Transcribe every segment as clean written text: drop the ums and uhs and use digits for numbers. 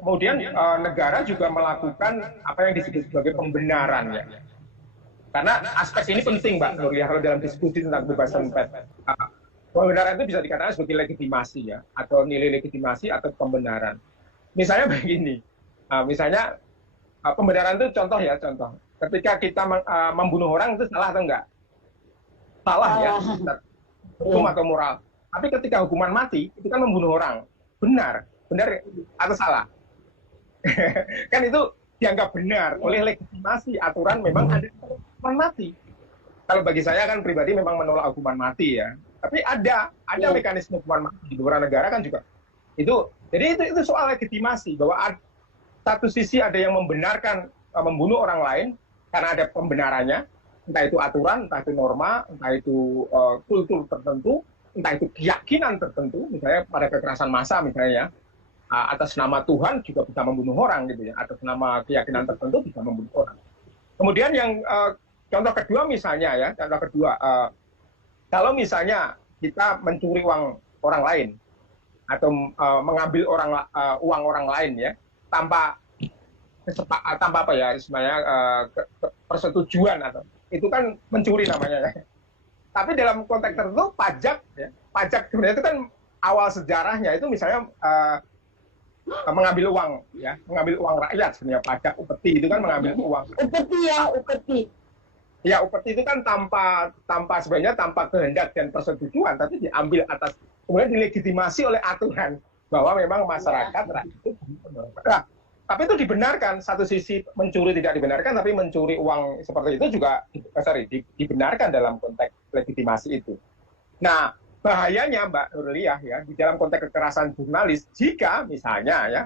kemudian negara juga melakukan apa yang disebut sebagai pembenaran ya. Karena aspek ini penting, Mbak Nur, ya, kalau dalam diskusi tentang kebebasan pers. Pembenaran itu bisa dikatakan sebagai legitimasi ya, atau nilai legitimasi atau pembenaran. Misalnya begini, misalnya pembenaran itu contoh ya, contoh. Ketika kita membunuh orang itu salah atau enggak? Salah ya, hukum atau moral. Tapi ketika hukuman mati, itu kan membunuh orang. Benar atau salah? Kan itu dianggap benar oleh legitimasi aturan memang ada hukuman mati. Kalau bagi saya kan pribadi memang menolak hukuman mati ya. Tapi ada mekanisme hukuman mati di beberapa negara kan juga. Jadi itu soal legitimasi bahwa satu sisi ada yang membenarkan membunuh orang lain karena ada pembenarannya, entah itu aturan, entah itu norma, entah itu kultur tertentu, entah itu keyakinan tertentu, misalnya pada kekerasan massa misalnya, atas nama Tuhan juga bisa membunuh orang gitu ya, atas nama keyakinan tertentu bisa membunuh orang. Kemudian yang contoh kedua misalnya ya, kalau misalnya kita mencuri uang orang lain atau mengambil uang orang lain ya tanpa apa ya sebenarnya persetujuan atau itu kan mencuri namanya ya. Tapi dalam konteks tertentu pajak sebenarnya itu kan awal sejarahnya itu misalnya mengambil uang rakyat sebenarnya pajak upeti itu kan mengambil uang. Upeti. Ya upeti itu kan tanpa kehendak dan persetujuan tapi diambil atas kemudian dilegitimasi oleh aturan bahwa memang masyarakat rakyat itu tapi itu dibenarkan satu sisi mencuri tidak dibenarkan tapi mencuri uang seperti itu juga dibenarkan dalam konteks legitimasi itu. Nah bahayanya Mbak Nurliah ya di dalam konteks kekerasan jurnalis jika misalnya ya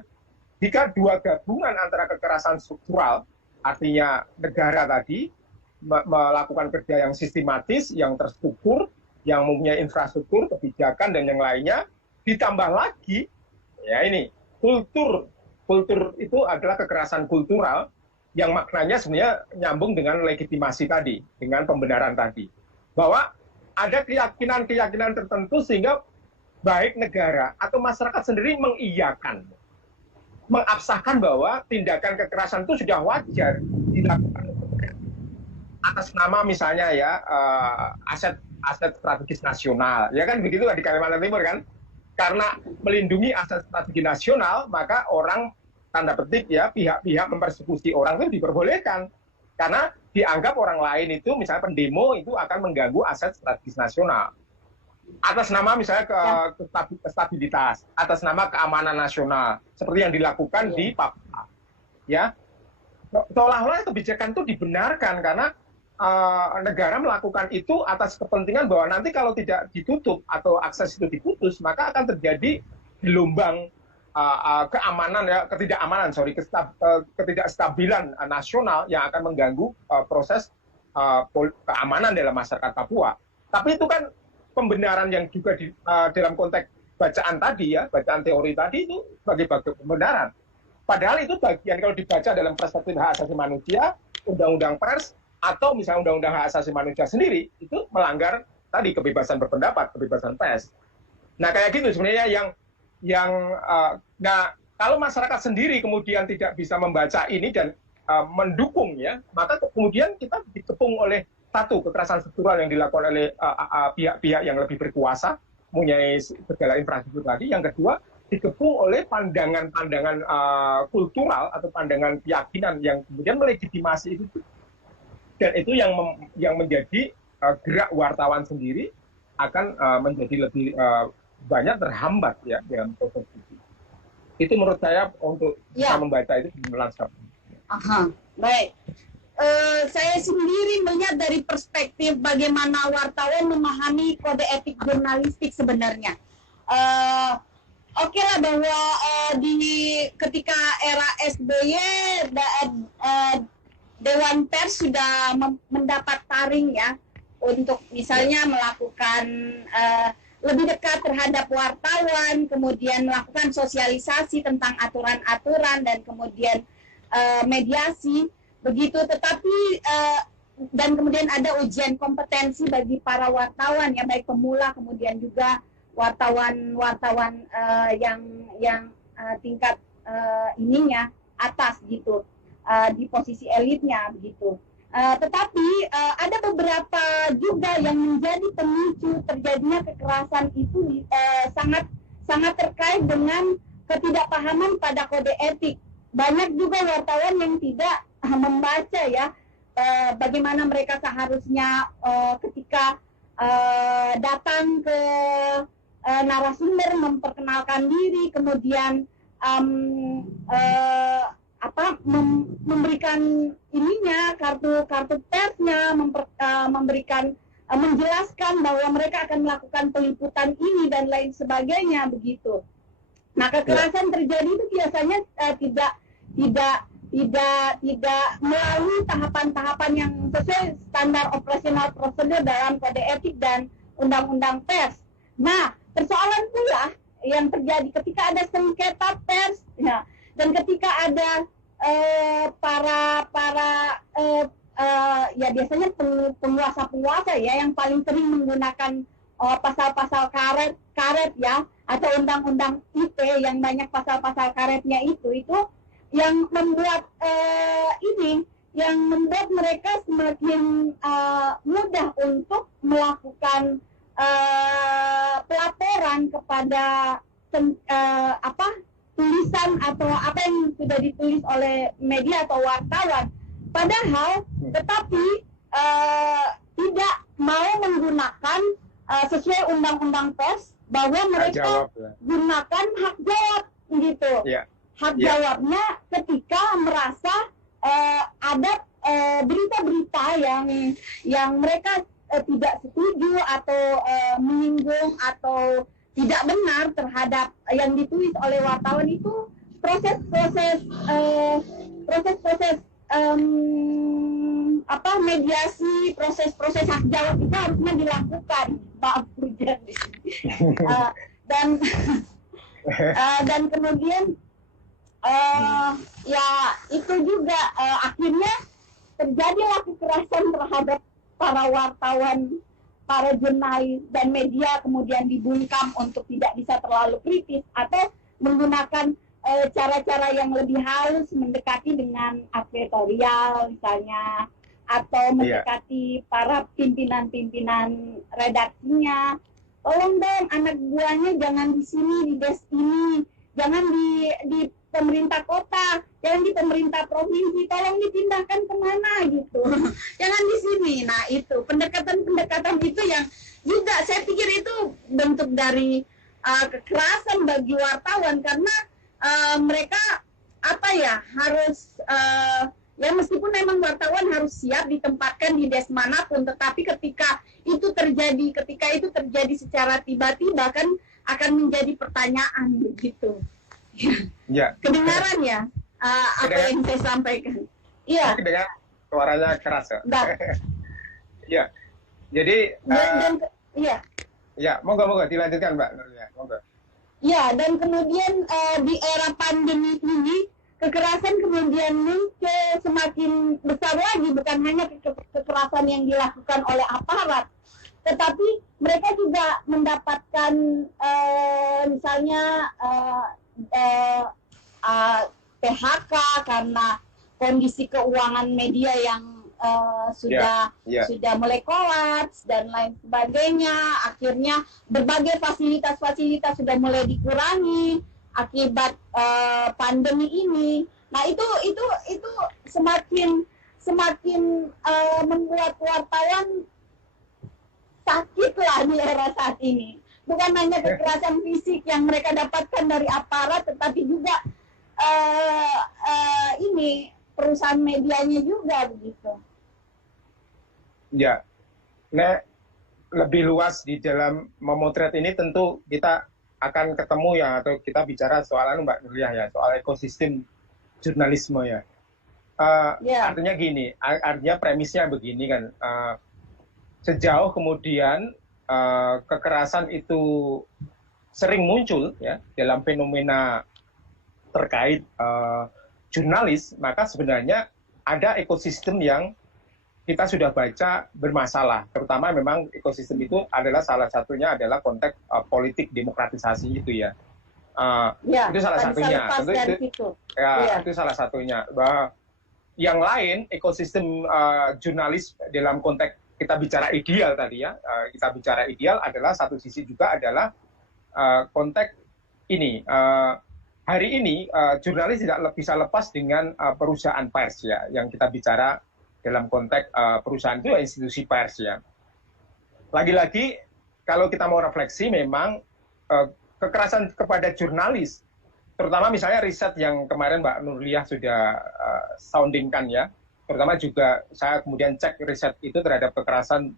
jika dua gabungan antara kekerasan struktural artinya negara tadi melakukan kerja yang sistematis, yang terstruktur, yang mempunyai infrastruktur, kebijakan dan yang lainnya, ditambah lagi ya ini kultur itu adalah kekerasan kultural yang maknanya sebenarnya nyambung dengan legitimasi tadi, dengan pembenaran tadi, bahwa ada keyakinan tertentu sehingga baik negara atau masyarakat sendiri mengiyakan, mengabsahkan bahwa tindakan kekerasan itu sudah wajar dilakukan atas nama misalnya ya aset strategis nasional, ya kan begitu di Kalimantan Timur kan, karena melindungi aset strategi nasional maka orang tanda petik ya pihak-pihak mempersekusi orang itu diperbolehkan karena dianggap orang lain itu misalnya pendemo itu akan mengganggu aset strategis nasional atas nama misalnya stabilitas, atas nama keamanan nasional seperti yang dilakukan di Papua ya, seolah-olah kebijakan itu dibenarkan karena negara melakukan itu atas kepentingan bahwa nanti kalau tidak ditutup atau akses itu diputus maka akan terjadi gelombang ketidakstabilan nasional yang akan mengganggu proses keamanan dalam masyarakat Papua. Tapi itu kan pembenaran yang juga dalam konteks bacaan tadi ya, bacaan teori tadi itu sebagai pembenaran. Padahal itu bagian kalau dibaca dalam perspektif hak asasi manusia, undang-undang pers atau misalnya undang-undang hak asasi manusia sendiri itu melanggar tadi kebebasan berpendapat, kebebasan pers. Nah kayak gitu sebenarnya nah kalau masyarakat sendiri kemudian tidak bisa membaca ini dan mendukung ya, maka kemudian kita dikepung oleh satu kekerasan struktural yang dilakukan oleh pihak-pihak yang lebih berkuasa, mempunyai segala infrastruktur tadi. Yang kedua dikepung oleh pandangan-pandangan kultural atau pandangan keyakinan yang kemudian melegitimasi itu. Dan itu yang menjadi gerak wartawan sendiri akan menjadi lebih banyak terhambat ya dalam proses itu. Itu menurut saya untuk bisa membaca itu lanskap. Baik. Saya sendiri melihat dari perspektif bagaimana wartawan memahami kode etik jurnalistik sebenarnya. Oke lah bahwa ketika era SBY Dewan Pers sudah mendapat taring ya untuk misalnya melakukan lebih dekat terhadap wartawan, kemudian melakukan sosialisasi tentang aturan-aturan dan kemudian mediasi begitu. Tetapi dan kemudian ada ujian kompetensi bagi para wartawan ya, baik pemula kemudian juga wartawan yang tingkat ininya atas gitu, di posisi elitnya begitu. Tetapi ada beberapa juga yang menjadi pemicu terjadinya kekerasan itu sangat sangat terkait dengan ketidakpahaman pada kode etik. Banyak juga wartawan yang tidak membaca ya bagaimana mereka seharusnya ketika datang ke narasumber memperkenalkan diri, kemudian memberikan ininya kartu persnya, memberikan menjelaskan bahwa mereka akan melakukan peliputan ini dan lain sebagainya begitu. Nah, kekerasan terjadi itu biasanya tidak melalui tahapan-tahapan yang sesuai standar operasional prosedur dalam kode etik dan undang-undang pers. Nah, persoalan pula yang terjadi ketika ada sengketa pers, ya, dan ketika ada ya biasanya penguasa-penguasa ya yang paling sering menggunakan pasal-pasal karet ya, atau undang-undang ITE yang banyak pasal-pasal karetnya itu yang membuat yang membuat mereka semakin mudah untuk melakukan pelaporan kepada tulisan atau apa yang sudah ditulis oleh media atau wartawan. Padahal tetapi tidak mau menggunakan sesuai undang-undang pers bahwa mereka gunakan hak jawab gitu. Yeah. Hak jawabnya ketika merasa ada berita-berita yang mereka tidak setuju atau menyinggung atau tidak benar terhadap yang ditulis oleh wartawan itu proses-proses mediasi, proses-proses hak jawab itu harusnya dilakukan, Pak Pujan. Dan kemudian ya itu juga akhirnya terjadilah kekerasan terhadap para wartawan, para jurnalis dan media, kemudian dibungkam untuk tidak bisa terlalu kritis atau menggunakan cara-cara yang lebih halus mendekati dengan advertorial misalnya, atau mendekati para pimpinan-pimpinan redaksinya. Tolong dong anak buahnya jangan di sini, di desk ini, jangan di pemerintah kota, jangan di pemerintah provinsi, tolong dipindahkan kemana gitu. Jangan di sini. Nah itu pendekatan-pendekatan itu yang juga saya pikir itu bentuk dari kekerasan bagi wartawan, karena mereka harus ya meskipun memang wartawan harus siap ditempatkan di desk manapun, tetapi ketika itu terjadi secara tiba-tiba kan akan menjadi pertanyaan begitu. Ya. Kedengaran ya apa yang saya sampaikan? Iya. Kedengar suaranya keras ya. Ya. Jadi ya, monggo dilanjutkan Mbak Nurlia, monggo. Ya, dan kemudian di era pandemi ini kekerasan kemudian muncul semakin besar lagi, bukan hanya kekerasan yang dilakukan oleh aparat, tetapi mereka juga mendapatkan misalnya PHK karena kondisi keuangan media yang sudah mulai kolaps dan lain sebagainya. Akhirnya berbagai fasilitas-fasilitas sudah mulai dikurangi akibat pandemi ini. Nah itu semakin membuat wartawan sakit lah di era saat ini. Bukan hanya kekerasan fisik yang mereka dapatkan dari aparat, tetapi juga ini perusahaan medianya juga begitu. Ya, nah lebih luas di dalam memotret ini tentu kita akan ketemu ya, atau kita bicara soal Mbak Nurlia ya, soal ekosistem jurnalisme ya. Artinya gini, artinya premisnya begini kan, sejauh kemudian kekerasan itu sering muncul ya dalam fenomena terkait jurnalis, maka sebenarnya ada ekosistem yang kita sudah baca bermasalah. Terutama memang ekosistem itu adalah salah satunya adalah konteks politik demokratisasi itu ya. Ya, Itu salah tak bisa satunya. lepas Tentu dari itu, situ. ya, Iya. itu salah satunya. Yang lain, ekosistem jurnalis dalam konteks kita bicara ideal tadi ya, kita bicara ideal adalah satu sisi juga adalah konteks ini. Hari ini jurnalis tidak bisa lepas dengan perusahaan pers ya, yang kita bicara dalam konteks perusahaan itu institusi pers ya. Lagi-lagi kalau kita mau refleksi memang kekerasan kepada jurnalis, terutama misalnya riset yang kemarin Mbak Nurliah sudah soundingkan ya, terutama juga saya kemudian cek riset itu terhadap kekerasan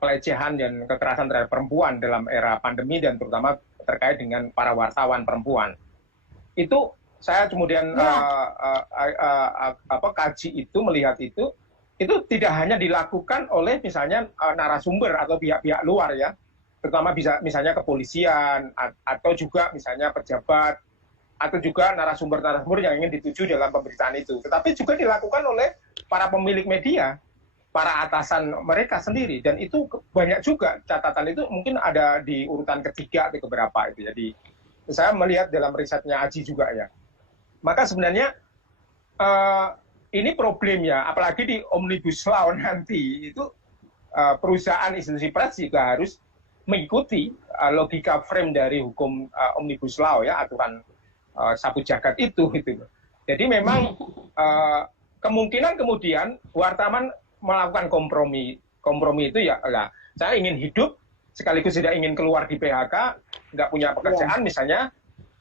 pelecehan dan kekerasan terhadap perempuan dalam era pandemi dan terutama terkait dengan para wartawan perempuan. Itu saya kemudian kaji itu, melihat itu tidak hanya dilakukan oleh misalnya narasumber atau pihak-pihak luar ya, terutama bisa misalnya kepolisian atau juga misalnya pejabat atau juga narasumber-narasumber yang ingin dituju dalam pemberitaan itu. Tetapi juga dilakukan oleh para pemilik media, para atasan mereka sendiri. Dan itu banyak juga catatan itu mungkin ada di urutan ketiga atau keberapa itu. Jadi saya melihat dalam risetnya Aji juga ya. Maka sebenarnya ini problemnya, apalagi di Omnibus Law nanti, itu perusahaan institusi pers juga harus mengikuti logika frame dari hukum Omnibus Law ya, aturan sapu jagat itu gitu. Jadi memang kemungkinan kemudian wartawan melakukan kompromi itu ya, saya ingin hidup sekaligus tidak ingin keluar di PHK, nggak punya pekerjaan misalnya.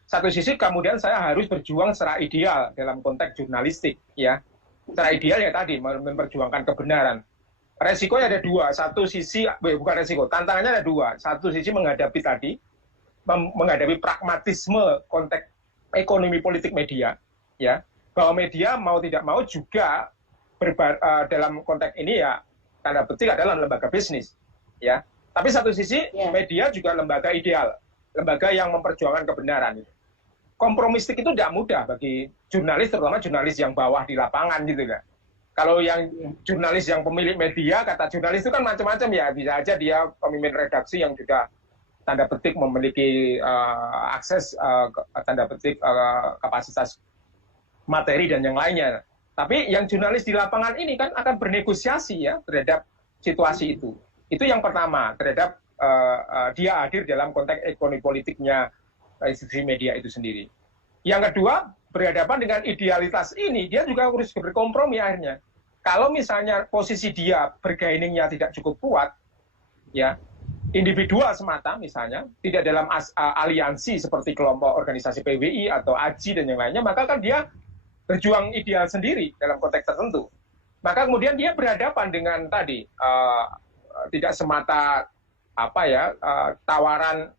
Satu sisi kemudian saya harus berjuang secara ideal dalam konteks jurnalistik ya. Secara ideal ya tadi memperjuangkan kebenaran. Resikonya ada dua, satu sisi bukan resiko, tantangannya ada dua. Satu sisi menghadapi tadi, menghadapi pragmatisme konteks ekonomi politik media, ya, bahwa media mau tidak mau juga dalam konteks ini ya tanda petik adalah lembaga bisnis, ya. Tapi satu sisi media juga lembaga ideal, lembaga yang memperjuangkan kebenaran. Kompromistik itu tidak mudah bagi jurnalis, terutama jurnalis yang bawah di lapangan gitu kan. Kalau yang jurnalis yang pemilik media, kata jurnalis itu kan macam-macam ya, bisa aja dia pemimpin redaksi yang juga tanda petik memiliki akses tanda petik kapasitas materi dan yang lainnya. Tapi yang jurnalis di lapangan ini kan akan bernegosiasi ya terhadap situasi itu. Itu yang pertama, terhadap dia hadir dalam konteks ekonomi politiknya institusi media itu sendiri. Yang kedua, berhadapan dengan idealitas ini, dia juga harus berkompromi akhirnya. Kalau misalnya posisi dia bergainingnya tidak cukup kuat, ya, individual semata misalnya, tidak dalam aliansi seperti kelompok organisasi PWI atau AJI dan yang lainnya, maka kan dia berjuang ideal sendiri dalam konteks tertentu. Maka kemudian dia berhadapan dengan tadi tidak semata tawaran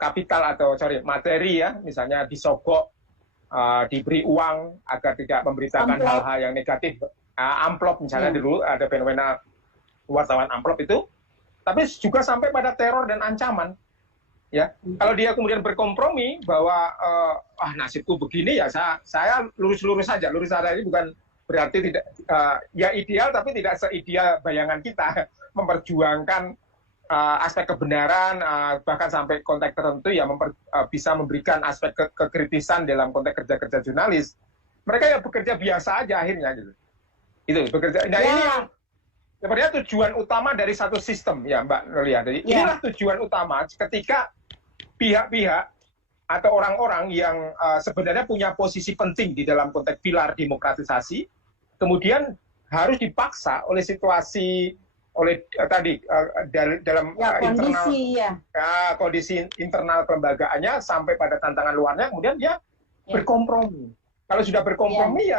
kapital atau materi ya, misalnya disogok, diberi uang agar tidak memberitakan hal-hal yang negatif, amplop misalnya dulu ada fenomena wartawan amplop itu. Tapi juga sampai pada teror dan ancaman, ya. Kalau dia kemudian berkompromi bahwa nasibku begini ya, saya lurus saja. Lurus saja ini bukan berarti tidak ya ideal, tapi tidak seideal bayangan kita memperjuangkan aspek kebenaran, bahkan sampai konteks tertentu ya bisa memberikan aspek kekritisan dalam konteks kerja-kerja jurnalis. Mereka ya bekerja biasa aja akhirnya gitu. Itu bekerja. Nah ini yang sebenarnya tujuan utama dari satu sistem ya Mbak Nurliah. Jadi inilah tujuan utama ketika pihak-pihak atau orang-orang yang sebenarnya punya posisi penting di dalam konteks pilar demokratisasi, kemudian harus dipaksa oleh situasi, oleh dalam kondisi internal kelembagaannya sampai pada tantangan luarnya, kemudian dia berkompromi. Kalau sudah berkompromi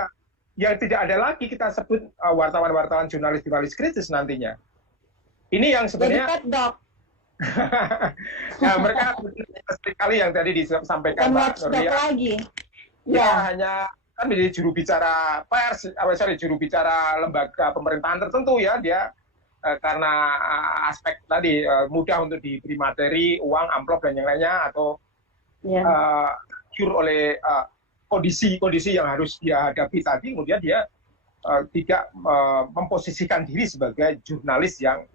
ya tidak ada lagi kita sebut wartawan-wartawan jurnalis kritis nantinya. Ini yang sebenarnya ya, mereka sekali yang tadi disampaikan Pak Nurliah. Ya hanya kan menjadi juru bicara pers, juru bicara lembaga pemerintahan tertentu ya, dia karena aspek tadi mudah untuk diberi materi, uang, amplop dan yang lainnya, atau oleh kondisi yang harus dia hadapi tadi, kemudian dia tidak memposisikan diri sebagai jurnalis yang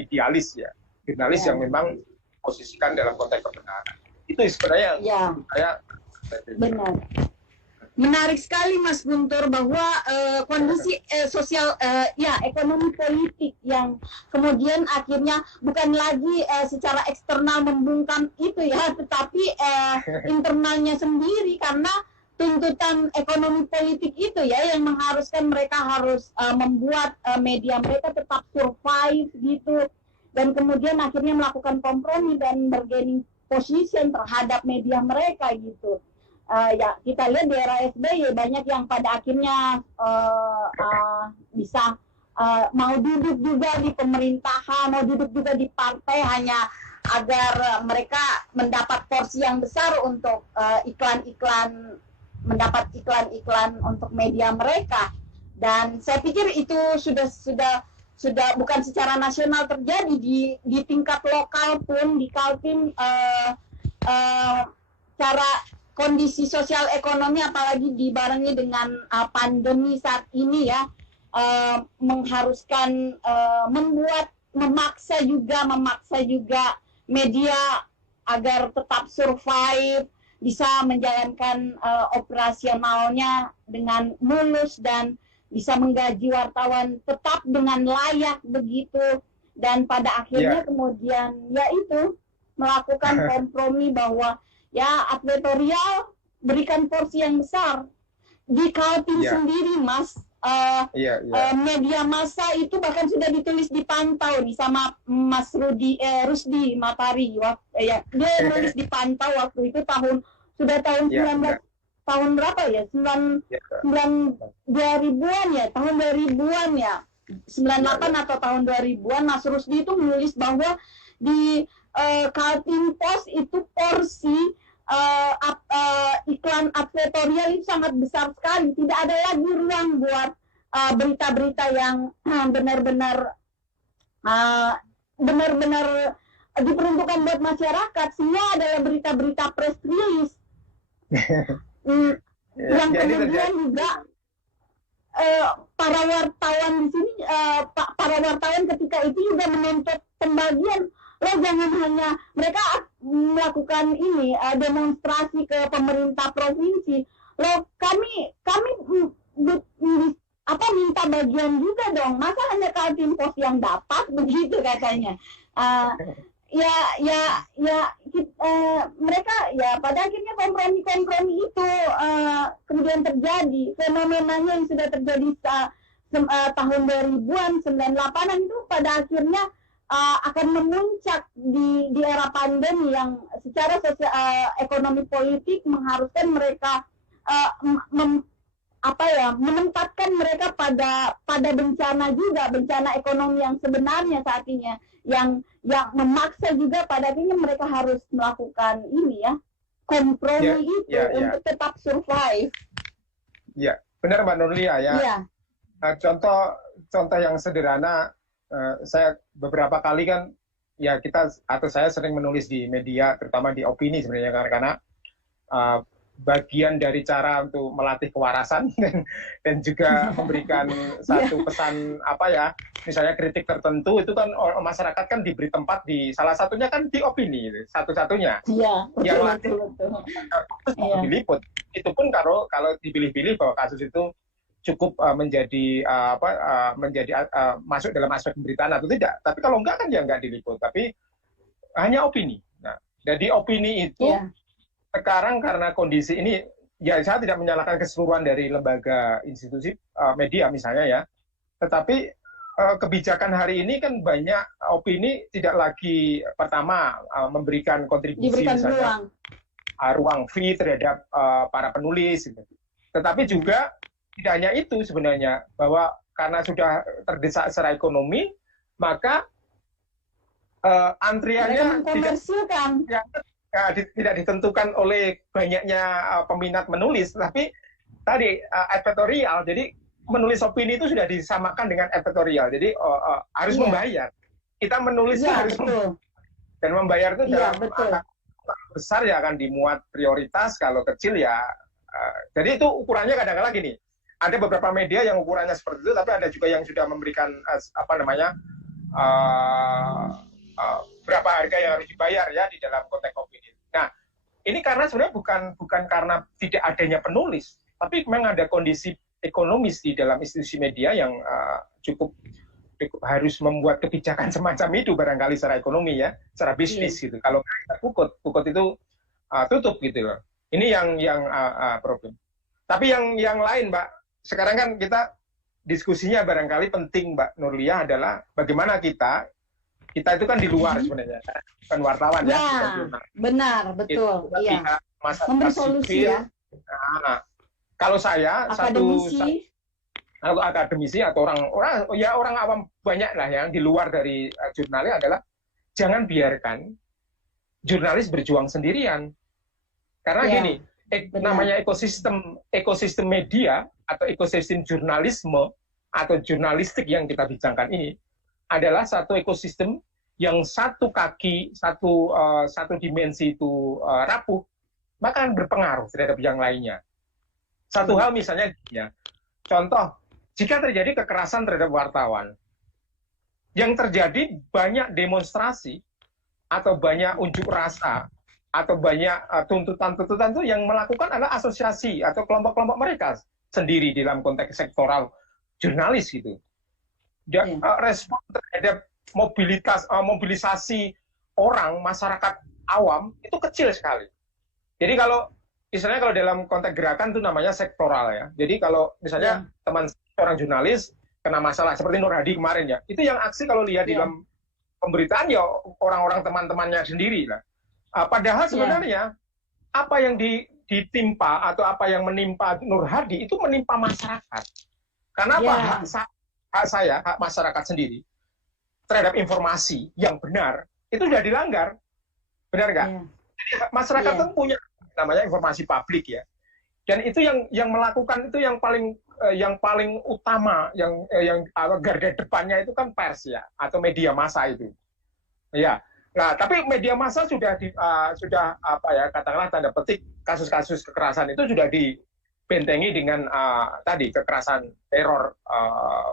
idealis ya, jurnalis yang memang posisikan dalam konteks kebenaran. Itu sebenarnya Ya, saya benar. Menarik sekali Mas Guntur bahwa kondisi sosial ya ekonomi politik yang kemudian akhirnya bukan lagi secara eksternal membungkam itu ya, tetapi internalnya sendiri karena tuntutan ekonomi politik itu ya yang mengharuskan mereka harus membuat media mereka tetap survive gitu, dan kemudian akhirnya melakukan kompromi dan bargaining position terhadap media mereka gitu. Ya kita lihat di era SBY banyak yang pada akhirnya bisa mau duduk juga di pemerintahan, mau duduk juga di partai hanya agar mereka mendapat porsi yang besar untuk iklan-iklan, mendapat iklan-iklan untuk media mereka. Dan saya pikir itu sudah bukan secara nasional terjadi, di tingkat lokal pun di Kaltim cara kondisi sosial ekonomi apalagi dibarengi dengan pandemi saat ini ya mengharuskan memaksa juga media agar tetap survive, bisa menjalankan operasionalnya dengan mulus dan bisa menggaji wartawan tetap dengan layak begitu, dan pada akhirnya kemudian ya itu melakukan kompromi bahwa ya advertorial berikan porsi yang besar. Di Kaltim sendiri Mas, media massa itu bahkan sudah ditulis dipantau nih sama Mas Rusdi Matari, ya dia nulis dipantau waktu itu tahun 19 tahun berapa ya, 2000-an ya, tahun 2000-an ya, 98 atau tahun 2000-an Mas Rusdi itu menulis bahwa di Kaltim Post itu porsi iklan advertorial itu sangat besar sekali, tidak ada lagi ruang buat berita-berita yang benar-benar diperuntukkan buat masyarakat. Semua adalah berita-berita press release. Yang kemudian juga para wartawan di sini, para wartawan ketika itu juga menuntut pembagian. Lo jangan hanya mereka melakukan ini demonstrasi ke pemerintah provinsi. Lo kami minta bagian juga dong. Masa hanya Kaltim Post yang dapat begitu katanya. Mereka ya pada akhirnya kompromi itu kemudian terjadi. Fenomenanya yang sudah terjadi tahun 2000-an, 98-an itu pada akhirnya akan memuncak di era pandemi yang secara ekonomi politik mengharuskan mereka menempatkan mereka pada bencana juga, bencana ekonomi yang sebenarnya saat ini yang memaksa juga pada akhirnya mereka harus melakukan ini ya, kompromi untuk tetap survive. Ya, benar Mbak Nurlia ya. Ya. Contoh yang sederhana, saya beberapa kali kan ya saya sering menulis di media, terutama di opini sebenarnya karena bagian dari cara untuk melatih kewarasan dan juga memberikan satu pesan misalnya kritik tertentu itu kan masyarakat kan diberi tempat di salah satunya kan di opini satu-satunya. Iya. Yang diliput. Itu pun kalau dipilih-pilih bahwa kasus itu cukup menjadi masuk dalam aspek pemberitaan atau tidak. Tapi kalau enggak kan ya enggak diliput. Tapi hanya opini. Nah, jadi opini itu sekarang karena kondisi ini, ya saya tidak menyalahkan keseluruhan dari lembaga institusi media misalnya ya. Tetapi kebijakan hari ini kan banyak opini tidak lagi pertama memberikan kontribusi misalnya ruang fee terhadap para penulis. Gitu. Tetapi juga tidak hanya itu sebenarnya, bahwa karena sudah terdesak secara ekonomi, maka antriannya tidak ditentukan oleh banyaknya peminat menulis, tapi tadi advertorial. Jadi menulis opini itu sudah disamakan dengan advertorial. Jadi harus membayar. Kita menulisnya harus membayar. Dan membayar itu dalam besar ya akan dimuat prioritas, kalau kecil ya. Jadi itu ukurannya kadang-kadang gini. Ada beberapa media yang ukurannya seperti itu, tapi ada juga yang sudah memberikan berapa harga yang harus dibayar ya di dalam konteks opini. Nah, ini karena sebenarnya bukan karena tidak adanya penulis, tapi memang ada kondisi ekonomis di dalam institusi media yang cukup harus membuat kebijakan semacam itu barangkali secara ekonomi ya, secara bisnis gitu. Kalau Pukut itu tutup gitu loh. Ini yang problem. Tapi yang lain, Mbak, sekarang kan kita diskusinya barangkali penting, Mbak Nurlia, adalah bagaimana kita itu kan di luar sebenarnya, kan wartawan ya. Benar, betul. Iya. Memberi solusi ya. Nah, kalau saya akademisi atau orang awam banyak lah yang di luar dari jurnalis adalah jangan biarkan jurnalis berjuang sendirian. Karena gini, namanya ekosistem media atau ekosistem jurnalisme atau jurnalistik yang kita bincangkan ini adalah satu ekosistem yang satu kaki, satu dimensi itu rapuh, maka akan berpengaruh terhadap yang lainnya. Satu hal misalnya, ya, contoh, jika terjadi kekerasan terhadap wartawan, yang terjadi banyak demonstrasi atau banyak unjuk rasa atau banyak tuntutan-tuntutan itu yang melakukan adalah asosiasi atau kelompok-kelompok mereka sendiri dalam konteks sektoral jurnalis gitu. Dan respon terhadap mobilisasi orang, masyarakat awam itu kecil sekali. Jadi kalau misalnya kalau dalam konteks gerakan itu namanya sektoral ya. Jadi kalau misalnya teman seorang jurnalis kena masalah seperti Nur Hadi kemarin ya, itu yang aksi kalau lihat di dalam pemberitaan ya orang-orang teman-temannya sendiri lah. Padahal sebenarnya apa yang ditimpa atau apa yang menimpa Nur Hadi itu menimpa masyarakat. Karena apa? Hak masyarakat sendiri terhadap informasi yang benar itu sudah dilanggar, benar nggak? Jadi masyarakat kan punya namanya informasi publik ya, dan itu yang melakukan itu yang paling utama, yang garda depannya itu kan pers ya atau media massa itu, ya. Nah, tapi media massa sudah apa ya, katakanlah tanda petik kasus-kasus kekerasan itu sudah dibentengi dengan tadi kekerasan, teror,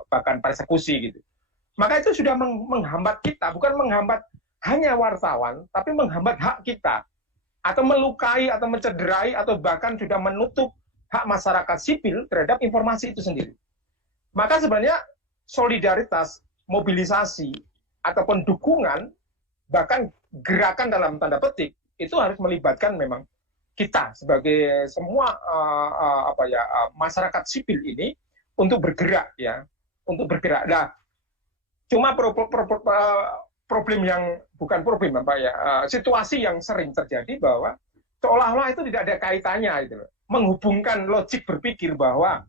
bahkan persekusi gitu. Maka itu sudah menghambat kita, bukan menghambat hanya wartawan, tapi menghambat hak kita atau melukai atau mencederai atau bahkan sudah menutup hak masyarakat sipil terhadap informasi itu sendiri. Maka sebenarnya solidaritas, mobilisasi ataupun dukungan, bahkan gerakan dalam tanda petik itu harus melibatkan memang kita sebagai semua masyarakat sipil ini untuk bergerak ya, untuk bergerak. Nah, cuma problem yang bukan problem apa ya, situasi yang sering terjadi bahwa seolah-olah itu tidak ada kaitannya itu, menghubungkan logik berpikir bahwa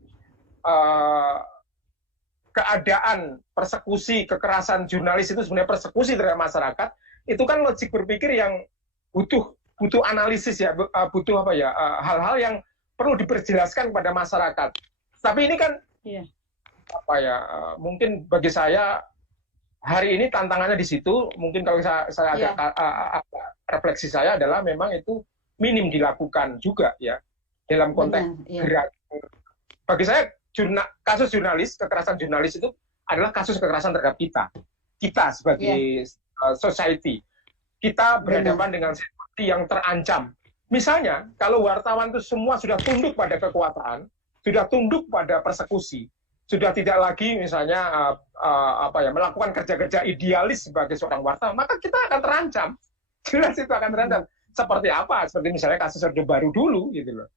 keadaan persekusi kekerasan jurnalis itu sebenarnya persekusi terhadap masyarakat. Itu kan logik berpikir yang butuh analisis ya, butuh apa ya, hal-hal yang perlu diperjelaskan kepada masyarakat. Tapi ini kan apa ya, mungkin bagi saya hari ini tantangannya di situ. Mungkin kalau saya agak refleksi saya adalah memang itu minim dilakukan juga ya dalam konteks gerak. Bagi saya kasus jurnalis, kekerasan jurnalis itu adalah kasus kekerasan terhadap kita sebagai society. Kita berhadapan dengan situasi yang terancam. Misalnya, kalau wartawan itu semua sudah tunduk pada kekuasaan, sudah tunduk pada persekusi, sudah tidak lagi misalnya melakukan kerja-kerja idealis sebagai seorang wartawan, maka kita akan terancam. Jelas itu akan terancam. Seperti apa? Seperti misalnya kasus Orde Baru dulu gitu loh.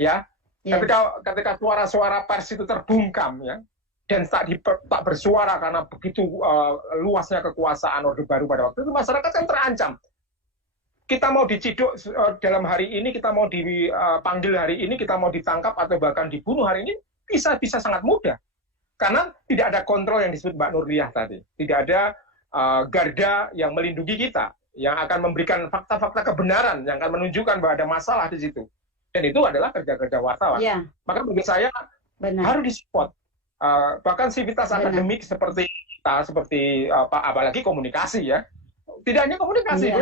Ya. Ketika suara-suara pers itu terbungkam ya, dan tak bersuara karena begitu luasnya kekuasaan Orde Baru pada waktu itu, masyarakat kan terancam. Kita mau diciduk dalam hari ini, kita mau dipanggil hari ini, kita mau ditangkap atau bahkan dibunuh hari ini, bisa sangat mudah. Karena tidak ada kontrol yang disebut Mbak Nurliah tadi. Tidak ada garda yang melindungi kita, yang akan memberikan fakta-fakta kebenaran, yang akan menunjukkan bahwa ada masalah di situ. Dan itu adalah kerja-kerja wartawan. Maka bagi saya harus disupport. Bahkan sivitas akademik seperti kita, seperti apalagi komunikasi ya. Tidak hanya komunikasi,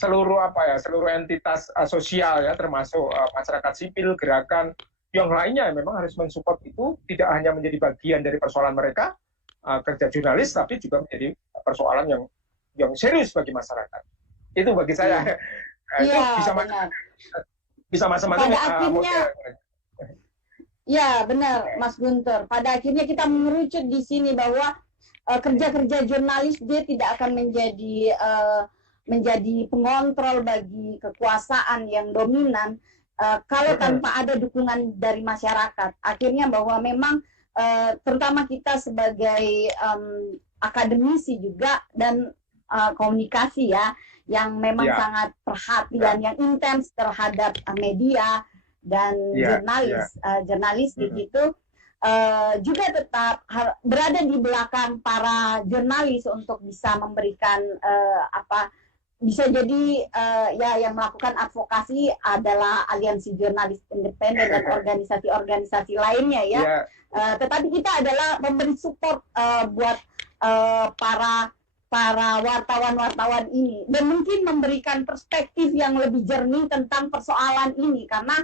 seluruh entitas sosial ya, termasuk masyarakat sipil, gerakan yang lainnya memang harus mensupport itu, tidak hanya menjadi bagian dari persoalan mereka kerja jurnalis, tapi juga menjadi persoalan yang serius bagi masyarakat. Itu bagi saya itu Iya, bisa benar. bisa macam-macam. Pada akhirnya, ya benar, Mas Guntur. Pada akhirnya kita mengerucut di sini bahwa kerja-kerja jurnalis dia tidak akan menjadi pengontrol bagi kekuasaan yang dominan kalau tanpa ada dukungan dari masyarakat. Akhirnya bahwa memang terutama kita sebagai akademisi juga dan komunikasi ya, yang memang sangat perhatian, yang intens terhadap media dan jurnalistik itu juga tetap berada di belakang para jurnalis untuk bisa memberikan bisa jadi yang melakukan advokasi adalah aliansi jurnalis independen dan organisasi-organisasi lainnya ya. Tetapi kita adalah memberi support buat para wartawan-wartawan ini dan mungkin memberikan perspektif yang lebih jernih tentang persoalan ini, karena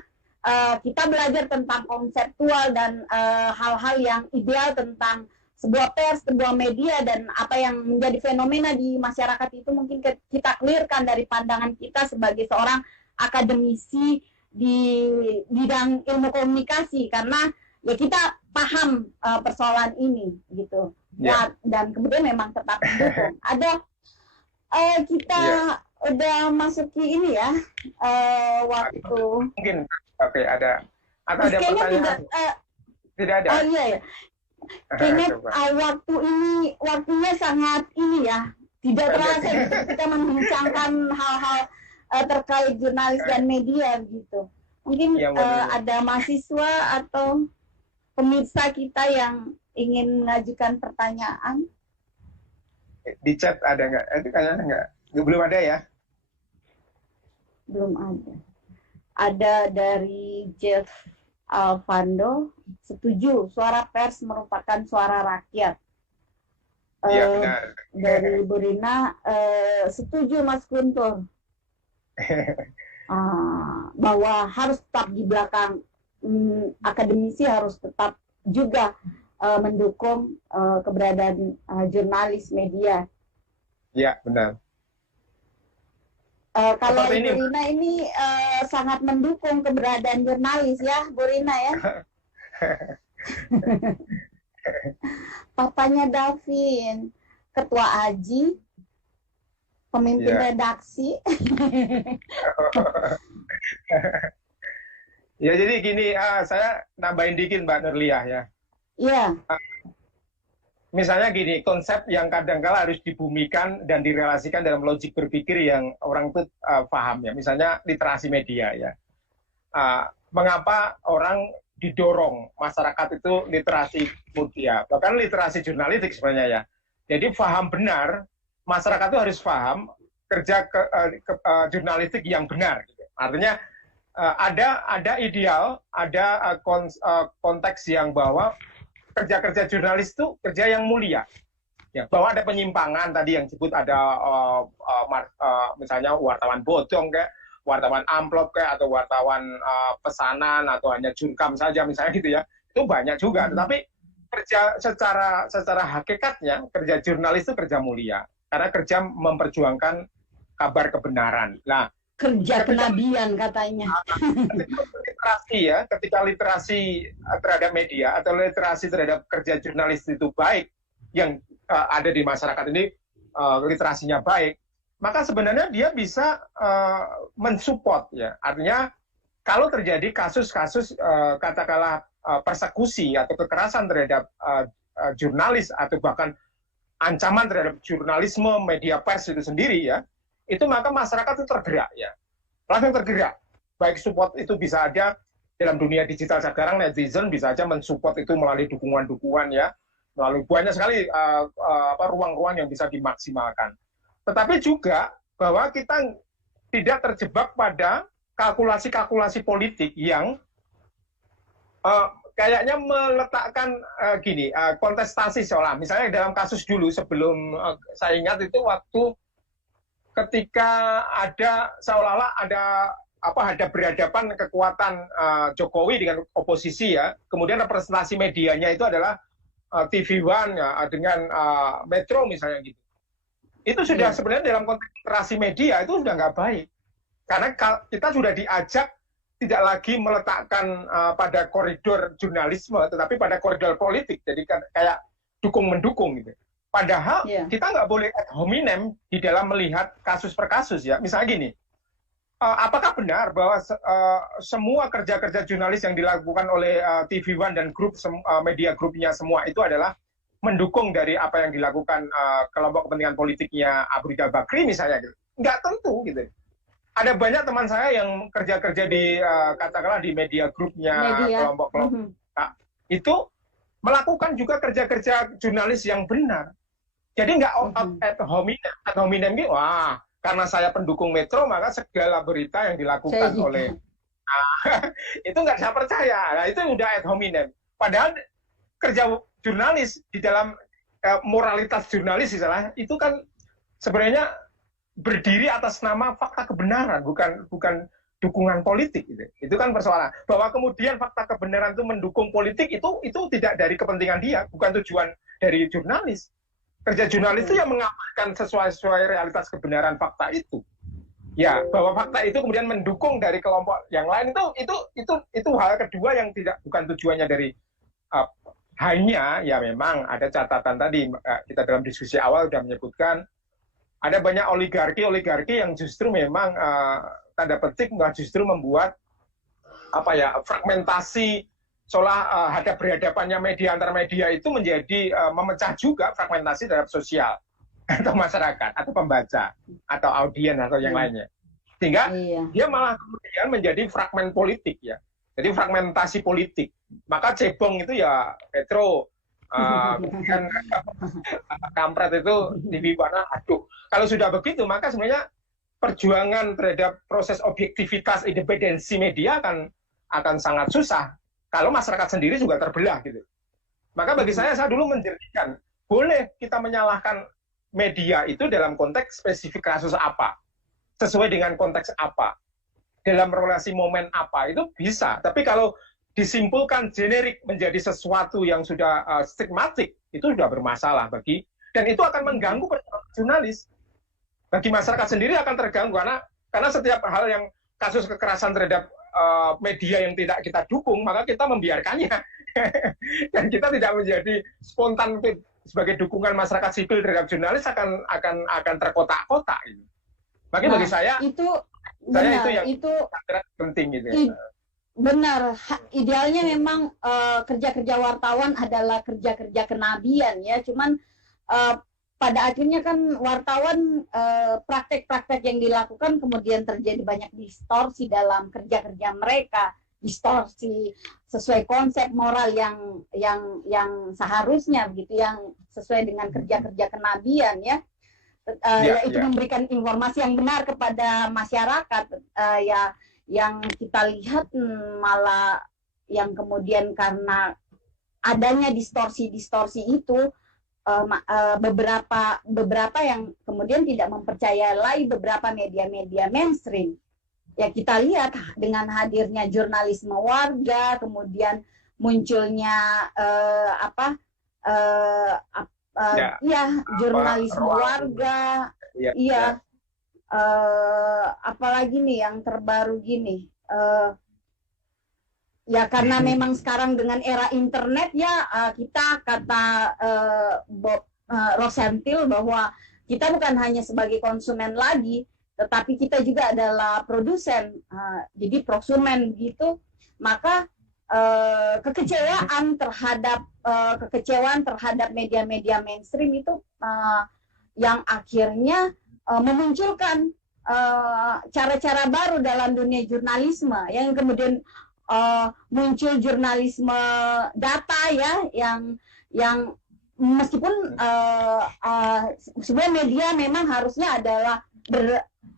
kita belajar tentang konseptual dan hal-hal yang ideal tentang sebuah pers, sebuah media, dan apa yang menjadi fenomena di masyarakat itu mungkin kita clearkan dari pandangan kita sebagai seorang akademisi di bidang ilmu komunikasi, karena ya kita paham persoalan ini gitu. Ya, dan kemudian memang tetap mendukung. Ada kita udah masuk ke ini ya waktu. Mungkin oke, ada atau ada pertanyaan? Tidak ada. Oh iya ya. Kayaknya waktunya sangat ini ya, tidak terasa gitu kita membincangkan hal-hal terkait jurnalis dan media gitu. Mungkin ada mahasiswa atau pemirsa kita yang ingin mengajukan pertanyaan. Di chat ada nggak? Itu kayaknya nggak. Belum ada ya? Belum ada. Ada dari Jeff Alvando, setuju suara pers merupakan suara rakyat. Iya benar. Dari Bu Rina, setuju Mas Guntur. Bahwa harus tetap di belakang, akademisi harus tetap juga mendukung keberadaan jurnalis media. Iya benar. Kalau Bu Rina ini sangat mendukung keberadaan jurnalis ya, Bu Rina ya. Papanya Davin, ketua AJI, pemimpin redaksi. Ya jadi gini, saya nambahin dikit Mbak Nurliah ya. Iya. Misalnya gini, konsep yang kadang-kala harus dibumikan dan direlasikan dalam logik berpikir yang orang itu paham ya. Misalnya literasi media ya. Mengapa orang didorong masyarakat itu literasi media, bahkan literasi jurnalistik sebenarnya ya. Jadi paham benar, masyarakat itu harus paham kerja jurnalistik yang benar. Gitu. Artinya ada ideal, ada konteks yang bahwa kerja-kerja jurnalis itu kerja yang mulia, ya, bahwa ada penyimpangan tadi yang disebut ada misalnya wartawan bodong kayak wartawan amplop kayak atau wartawan pesanan atau hanya jurkam saja misalnya gitu ya, itu banyak juga. Tetapi kerja secara hakikatnya kerja jurnalis itu kerja mulia karena kerja memperjuangkan kabar kebenaran. Nah, kerja kenabian katanya. Literasi ya, ketika literasi terhadap media atau literasi terhadap kerja jurnalis itu baik, yang ada di masyarakat ini literasinya baik, maka sebenarnya dia bisa mensupport ya. Artinya kalau terjadi kasus-kasus katakanlah persekusi atau kekerasan terhadap jurnalis atau bahkan ancaman terhadap jurnalisme media pers itu sendiri ya, itu maka masyarakat itu tergerak ya, langsung tergerak. Baik support itu bisa ada dalam dunia digital sekarang, netizen bisa aja mensupport itu melalui dukungan-dukungan ya, melalui banyak sekali ruang-ruang yang bisa dimaksimalkan. Tetapi juga bahwa kita tidak terjebak pada kalkulasi-kalkulasi politik yang kayaknya meletakkan kontestasi seolah. Misalnya dalam kasus dulu sebelum saya ingat itu waktu ketika ada seolah-olah ada berhadapan kekuatan Jokowi dengan oposisi ya, kemudian representasi medianya itu adalah TV One ya, dengan Metro misalnya gitu. Itu sudah sebenarnya dalam konteks literasi media itu sudah nggak baik. Karena kita sudah diajak tidak lagi meletakkan pada koridor jurnalisme, tetapi pada koridor politik. Jadi kayak dukung-mendukung gitu. Padahal kita nggak boleh ad hominem di dalam melihat kasus per kasus ya. Misalnya gini, apakah benar bahwa semua kerja-kerja jurnalis yang dilakukan oleh TV One dan grup media grupnya semua itu adalah mendukung dari apa yang dilakukan kelompok kepentingan politiknya Abu Rizal Bakri misalnya gitu? Nggak tentu gitu. Ada banyak teman saya yang kerja-kerja di katakanlah di media grupnya kelompok-kelompok itu melakukan juga kerja-kerja jurnalis yang benar. Jadi nggak ad hominem gitu, wah karena saya pendukung Metro maka segala berita yang dilakukan oleh itu nggak saya percaya. Nah, itu udah ad hominem. Padahal kerja jurnalis di dalam moralitas jurnalis misalnya itu kan sebenarnya berdiri atas nama fakta kebenaran, bukan dukungan politik. Itu kan persoalan. Bahwa kemudian fakta kebenaran itu mendukung politik itu tidak dari kepentingan dia, bukan tujuan dari jurnalis. Kerja jurnalis itu yang mengamalkan sesuai realitas kebenaran fakta itu. Ya, bahwa fakta itu kemudian mendukung dari kelompok yang lain itu hal kedua yang bukan tujuannya dari hanya ya memang ada catatan tadi kita dalam diskusi awal sudah menyebutkan ada banyak oligarki yang justru memang tanda petik justru membuat fragmentasi seolah berhadapannya media antar media itu menjadi memecah juga fragmentasi terhadap sosial atau masyarakat atau pembaca atau audien atau yang lainnya, sehingga dia malah kemudian menjadi fragmen politik ya, jadi fragmentasi politik. Maka cebong itu ya Metro, kemudian kampret itu TV One. Aduh, kalau sudah begitu maka sebenarnya perjuangan terhadap proses objektivitas independensi media akan sangat susah kalau masyarakat sendiri juga terbelah gitu. Maka bagi saya dulu menjernihkan, boleh kita menyalahkan media itu dalam konteks spesifik kasus apa, sesuai dengan konteks apa, dalam relasi momen apa, itu bisa. Tapi kalau disimpulkan generik menjadi sesuatu yang sudah stigmatik, itu sudah bermasalah dan itu akan mengganggu jurnalis. Bagi masyarakat sendiri akan terganggu karena setiap hal yang kasus kekerasan terhadap media yang tidak kita dukung, maka kita membiarkannya dan kita tidak menjadi spontan sebagai dukungan masyarakat sipil terhadap jurnalis akan terkotak-kotak. Makanya bagi saya itu yang penting gitu. Benar, idealnya memang kerja-kerja wartawan adalah kerja-kerja kenabian ya, cuman pada akhirnya kan wartawan praktek-praktek yang dilakukan kemudian terjadi banyak distorsi dalam kerja-kerja mereka, distorsi sesuai konsep moral yang seharusnya begitu, yang sesuai dengan kerja-kerja kenabian ya. Yaitu memberikan informasi yang benar kepada masyarakat, yang kita lihat malah yang kemudian karena adanya distorsi-distorsi itu beberapa yang kemudian tidak mempercayai beberapa media-media mainstream. Ya kita lihat dengan hadirnya jurnalisme warga, kemudian munculnya jurnalisme warga, apalagi nih yang terbaru gini. Ya karena memang sekarang dengan era internet ya kita kata Bob Rosenthal bahwa kita bukan hanya sebagai konsumen lagi, tetapi kita juga adalah produsen, jadi prosumen gitu. Maka kekecewaan terhadap media-media mainstream itu yang akhirnya memunculkan cara-cara baru dalam dunia jurnalisme yang kemudian muncul jurnalisme data ya, yang meskipun sebenarnya media memang harusnya adalah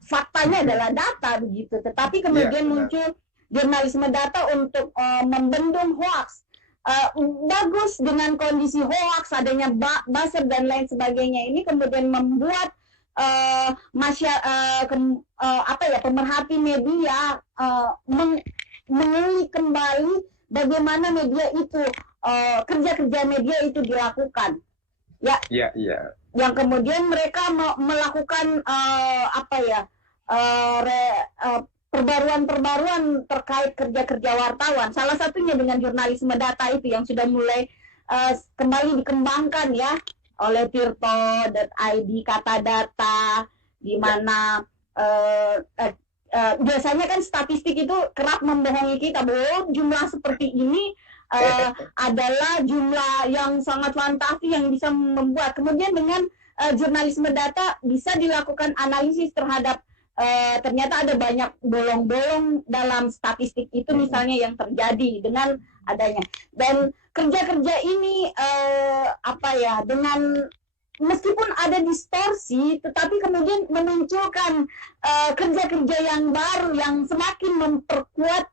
faktanya adalah data begitu, tetapi kemudian muncul jurnalisme data untuk membendung hoax. Bagus dengan kondisi hoax, adanya buzzer dan lain sebagainya ini kemudian membuat pemerhati media mengulik kembali bagaimana media itu kerja-kerja media itu dilakukan yang kemudian mereka melakukan perbaruan-perbaruan terkait kerja-kerja wartawan. Salah satunya dengan jurnalisme data itu yang sudah mulai kembali dikembangkan ya oleh Tirto.id, Kata Data, di mana biasanya kan statistik itu kerap membohongi kita bahwa jumlah seperti ini adalah jumlah yang sangat fantastis yang bisa membuat. Kemudian dengan jurnalisme data bisa dilakukan analisis terhadap ternyata ada banyak bolong-bolong dalam statistik itu misalnya yang terjadi dengan adanya. Dan kerja-kerja ini dengan meskipun ada distorsi, tetapi kemudian memunculkan kerja-kerja yang baru yang semakin memperkuat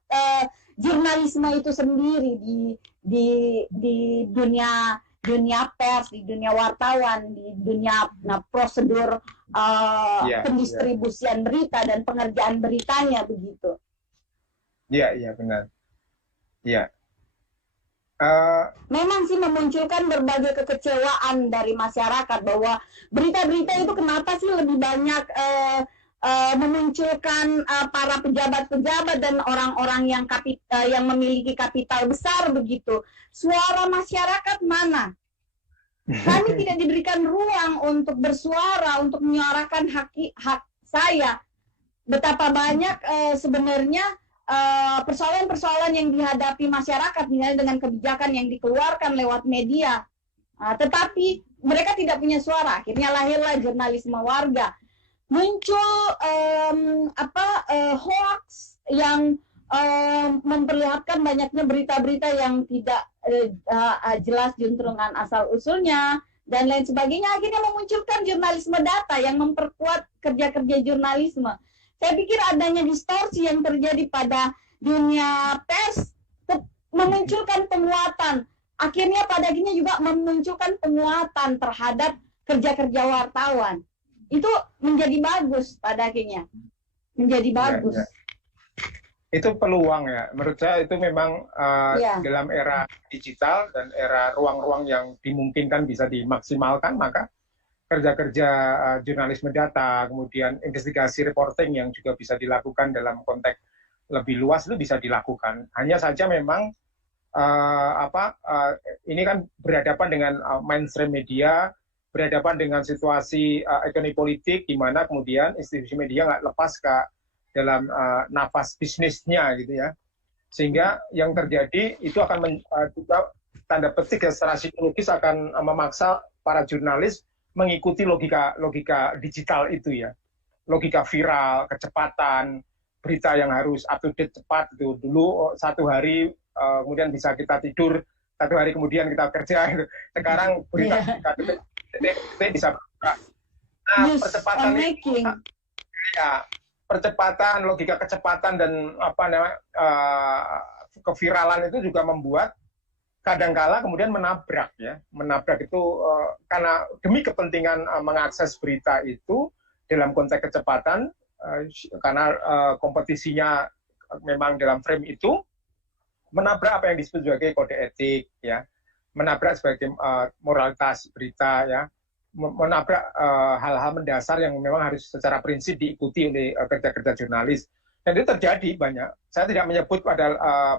jurnalisme itu sendiri di dunia pers, di dunia wartawan, di dunia prosedur pendistribusian berita dan pengerjaan beritanya begitu. Iya, benar. Iya. Memang sih memunculkan berbagai kekecewaan dari masyarakat bahwa berita-berita itu kenapa sih lebih banyak memunculkan para pejabat-pejabat dan orang-orang yang memiliki kapital besar begitu. Suara masyarakat mana? Kami tidak diberikan ruang untuk bersuara, untuk menyuarakan hak saya. Betapa banyak sebenarnya persoalan-persoalan yang dihadapi masyarakat misalnya dengan kebijakan yang dikeluarkan lewat media, tetapi mereka tidak punya suara. Akhirnya lahirlah jurnalisme warga. Muncul hoax yang memperlihatkan banyaknya berita-berita yang tidak jelas juntrungan asal usulnya dan lain sebagainya. Akhirnya memunculkan jurnalisme data yang memperkuat kerja-kerja jurnalisme. Saya pikir adanya distorsi yang terjadi pada dunia pers memunculkan penguatan. Akhirnya pada akhirnya juga memunculkan penguatan terhadap kerja-kerja wartawan. Itu menjadi bagus pada akhirnya. Menjadi bagus. Ya. Itu peluang ya. Menurut saya itu memang dalam era digital dan era ruang-ruang yang dimungkinkan bisa dimaksimalkan, maka kerja-kerja jurnalisme data, kemudian investigasi reporting yang juga bisa dilakukan dalam konteks lebih luas itu bisa dilakukan. Hanya saja memang ini kan berhadapan dengan mainstream media, berhadapan dengan situasi ekonomi politik di mana kemudian institusi media nggak lepas ke dalam nafas bisnisnya gitu ya. Sehingga yang terjadi itu akan juga tanda petik secara psikologis akan memaksa para jurnalis mengikuti logika digital itu ya, logika viral, kecepatan, berita yang harus up to date cepat itu. Dulu satu hari kemudian bisa kita tidur, satu hari kemudian kita kerja. Sekarang berita bisa buka. Nah, percepatan itu, percepatan, logika kecepatan dan keviralan itu juga membuat kadangkala kemudian menabrak itu karena demi kepentingan mengakses berita itu dalam konteks kecepatan karena kompetisinya memang dalam frame itu menabrak apa yang disebut sebagai kode etik ya, menabrak sebagai moralitas berita ya, menabrak hal-hal mendasar yang memang harus secara prinsip diikuti oleh kerja-kerja jurnalis. Dan itu terjadi banyak. Saya tidak menyebut pada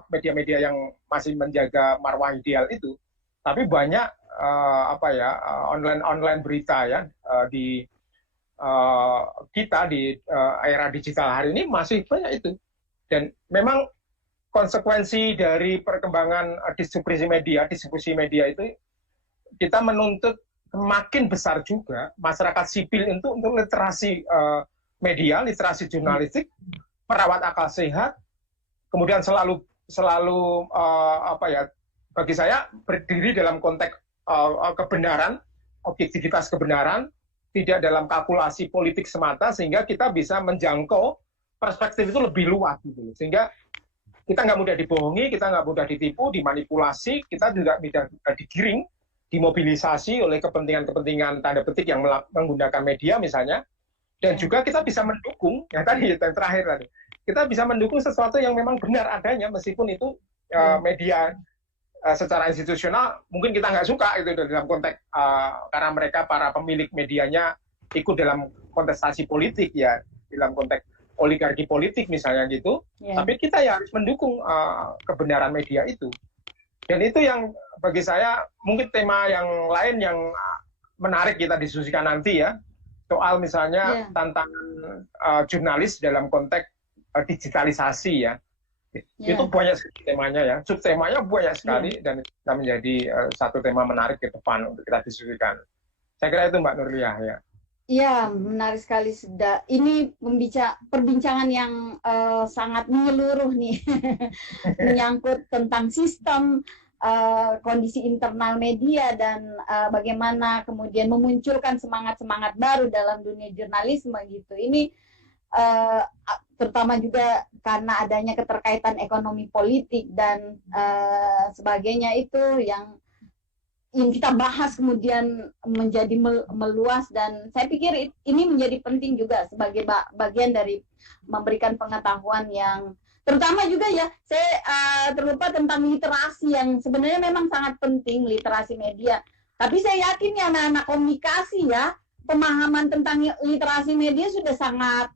media-media yang masih menjaga marwah ideal itu, tapi banyak online berita ya di kita di era digital hari ini masih banyak itu. Dan memang konsekuensi dari perkembangan distribusi media itu kita menuntut makin besar juga masyarakat sipil untuk literasi media, literasi jurnalistik, merawat akal sehat, kemudian selalu bagi saya berdiri dalam konteks kebenaran, objektivitas kebenaran, tidak dalam kalkulasi politik semata, sehingga kita bisa menjangkau perspektif itu lebih luas gitu. Sehingga kita nggak mudah dibohongi, kita nggak mudah ditipu, dimanipulasi, kita juga tidak digiring, dimobilisasi oleh kepentingan-kepentingan tanda petik yang menggunakan media misalnya. Dan juga kita bisa mendukung, yang terakhir tadi, kita bisa mendukung sesuatu yang memang benar adanya, meskipun itu media secara institusional mungkin kita nggak suka itu dalam konteks karena mereka para pemilik medianya ikut dalam kontestasi politik ya. dalam konteks oligarki politik misalnya gitu, tapi kita ya harus mendukung kebenaran media itu. Dan itu yang bagi saya mungkin tema yang lain yang menarik kita diskusikan nanti ya, soal misalnya tantangan jurnalis dalam konteks digitalisasi ya. Itu banyak sekali temanya ya, subtemanya banyak sekali dan itu menjadi satu tema menarik ke depan untuk kita diskusikan. Saya kira itu Mbak Nurliah ya. Iya, menarik sekali. Ini perbincangan yang sangat menyeluruh nih, menyangkut tentang sistem, kondisi internal media, dan bagaimana kemudian memunculkan semangat-semangat baru dalam dunia jurnalisme gitu. Ini terutama juga karena adanya keterkaitan ekonomi politik dan sebagainya itu yang kita bahas kemudian menjadi meluas, dan saya pikir ini menjadi penting juga sebagai bagian dari memberikan pengetahuan yang terutama juga ya, saya terlupa tentang literasi yang sebenarnya memang sangat penting, literasi media. Tapi saya yakin ya anak-anak komunikasi ya, pemahaman tentang literasi media sudah sangat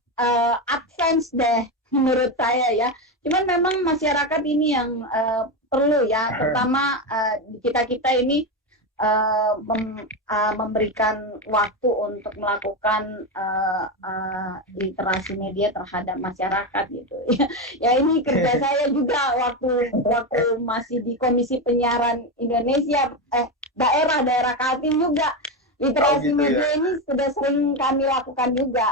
advance deh menurut saya ya. Cuman memang masyarakat ini yang perlu ya, terutama kita ini memberikan waktu untuk melakukan literasi media terhadap masyarakat gitu. Ya ini kerja saya juga waktu masih di Komisi Penyiaran Indonesia, daerah Kaltim juga. Literasi media ya. Ini sudah sering kami lakukan juga,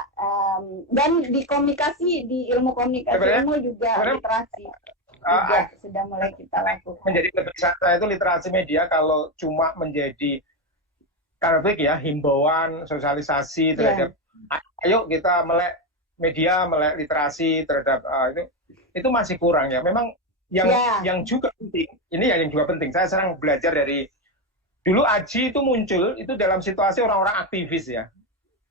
dan di komunikasi, di ilmu komunikasi juga literasi juga sudah mulai kita lakukan. Menjadi kebiasaan saya itu literasi media kalau cuma menjadi ya himbauan, sosialisasi terhadap ayo kita melek media, melek literasi terhadap itu masih kurang ya. Memang yang juga penting, ini yang juga penting. Saya sering belajar dari dulu Aji itu muncul itu dalam situasi orang-orang aktivis ya.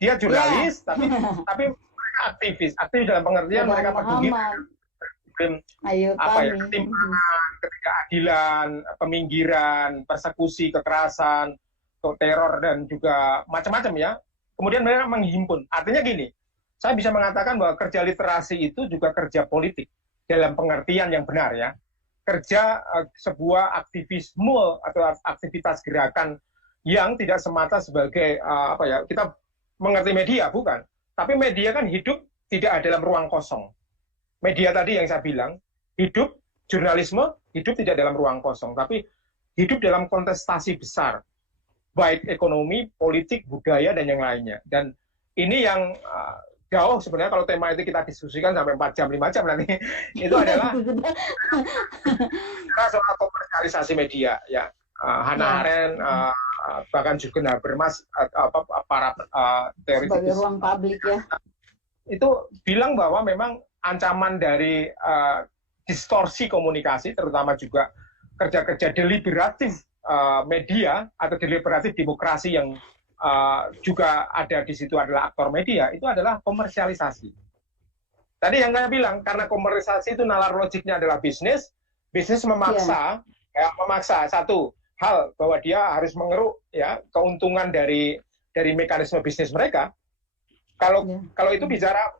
Dia jurnalis tapi mereka aktif dalam pengertian mereka peduli ketimpangan, ketidakadilan, peminggiran, persekusi, kekerasan, teror dan juga macam-macam ya. Kemudian mereka menghimpun. Artinya gini, saya bisa mengatakan bahwa kerja literasi itu juga kerja politik dalam pengertian yang benar ya. Kerja sebuah aktivisme atau aktivitas gerakan yang tidak semata sebagai kita mengerti media, bukan. Tapi media kan hidup tidak dalam ruang kosong. Media tadi yang saya bilang, hidup, jurnalisme, hidup tidak dalam ruang kosong, tapi hidup dalam kontestasi besar, baik ekonomi, politik, budaya, dan yang lainnya. Dan ini yang jauh sebenarnya kalau tema itu kita diskusikan sampai 4 jam, 5 jam nanti, itu adalah soal komersialisasi media. Ya. Hannah Arendt, bahkan juga Habermas, para teori sebagai ruang publik ya. Itu bilang bahwa memang ancaman dari distorsi komunikasi, terutama juga kerja-kerja deliberatif media atau deliberatif demokrasi yang juga ada di situ adalah aktor media, itu adalah komersialisasi. Tadi yang saya bilang, karena komersialisasi itu nalar logiknya adalah bisnis memaksa satu hal bahwa dia harus mengeruk ya keuntungan dari mekanisme bisnis mereka. Kalau itu bicara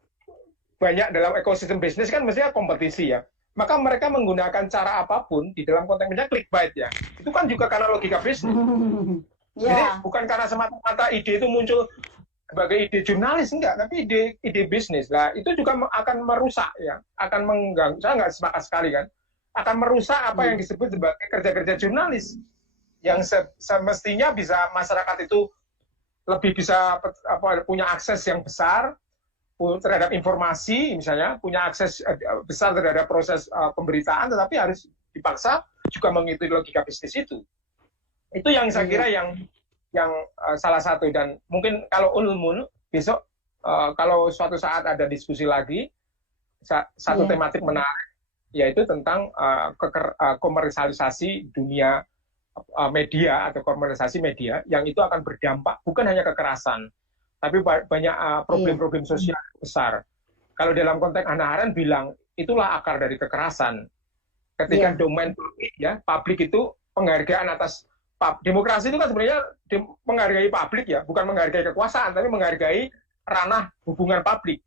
banyak dalam ekosistem bisnis kan mestinya kompetisi ya. Maka mereka menggunakan cara apapun di dalam konteks media clickbait ya. Itu kan juga karena logika bisnis. Jadi bukan karena semata-mata ide itu muncul sebagai ide jurnalis, enggak, tapi ide bisnis. Nah, itu juga akan merusak ya, akan mengganggu. Saya nggak sepakat sekali kan. Akan merusak apa yang disebut sebagai kerja-kerja jurnalis yang semestinya bisa masyarakat itu lebih bisa punya akses yang besar terhadap informasi, misalnya punya akses besar terhadap proses pemberitaan, tetapi harus dipaksa juga mengikuti logika bisnis itu. Itu yang saya kira yang salah satu. Dan mungkin kalau ulmun besok kalau suatu saat ada diskusi lagi satu tematik menarik, yaitu tentang komersialisasi dunia media atau komersialisasi media yang itu akan berdampak bukan hanya kekerasan, tapi banyak problem-problem sosial besar. Kalau dalam konteks Hannah Arendt bilang, itulah akar dari kekerasan. Ketika domain publik, ya, publik itu penghargaan atas demokrasi itu kan sebenarnya menghargai publik ya, bukan menghargai kekuasaan, tapi menghargai ranah hubungan publik.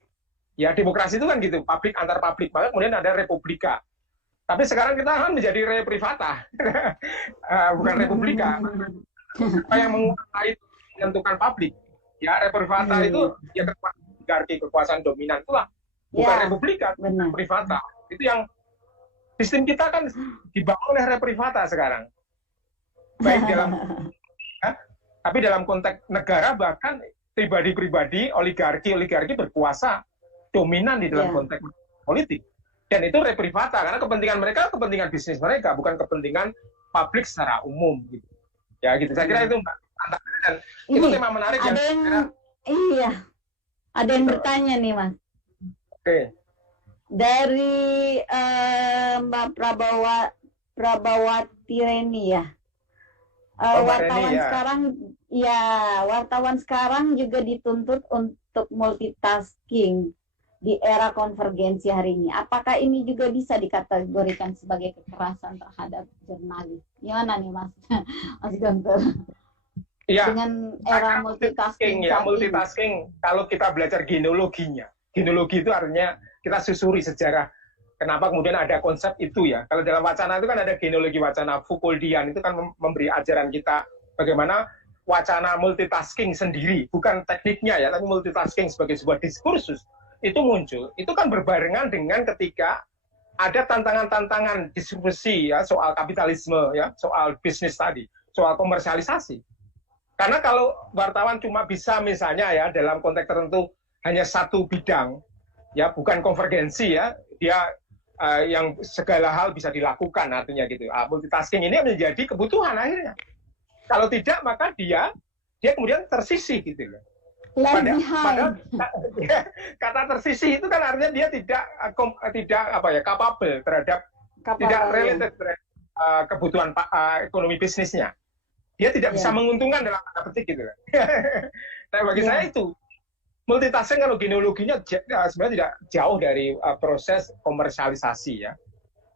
Ya demokrasi itu kan gitu, publik antar publik, maka kemudian ada republika. Tapi sekarang kita kan menjadi reprivata, bukan republika. Apa yang menguasai menentukan publik, ya reprivata itu ya kekuasaan dominan itulah, bukan republika, reprivata. Itu yang sistem kita kan dibangun oleh reprivata sekarang, baik dalam tapi dalam konteks negara bahkan pribadi-pribadi, oligarki berkuasa dominan di dalam konteks politik. Dan itu reprivata, karena kepentingan mereka kepentingan bisnis mereka, bukan kepentingan publik secara umum. Gitu. Ya gitu, saya kira itu Mbak. Dan itu tema menarik. Ada yang bertanya nih Mas. Oke. Dari Mbak Prabawati Reni ya. Wartawan sekarang juga dituntut untuk multitasking di era konvergensi hari ini. Apakah ini juga bisa dikategorikan sebagai kekerasan terhadap jurnalis? Gimana nih Mas Guntur? Ya, dengan era multitasking. Multitasking. Kalau kita belajar genealoginya, genealogi itu artinya kita susuri sejarah. Kenapa kemudian ada konsep itu ya? Kalau dalam wacana itu kan ada genealogi wacana Foucauldian, itu kan memberi ajaran kita bagaimana wacana multitasking sendiri, bukan tekniknya ya, tapi multitasking sebagai sebuah diskursus itu muncul. Itu kan berbarengan dengan ketika ada tantangan-tantangan diskusi ya soal kapitalisme ya, soal bisnis tadi, soal komersialisasi. Karena kalau wartawan cuma bisa misalnya ya dalam konteks tertentu hanya satu bidang, ya bukan konvergensi ya, dia yang segala hal bisa dilakukan artinya gitu. Multitasking ini menjadi kebutuhan akhirnya. Kalau tidak maka dia kemudian tersisih gitu loh. Padahal kata tersisih itu kan artinya dia tidak capable terhadap tidak related terhadap kebutuhan ekonomi bisnisnya. Dia tidak bisa menguntungkan dalam tanda petik gitu. Nah bagi saya itu multitasking kalau genealoginya sebenarnya tidak jauh dari proses komersialisasi ya.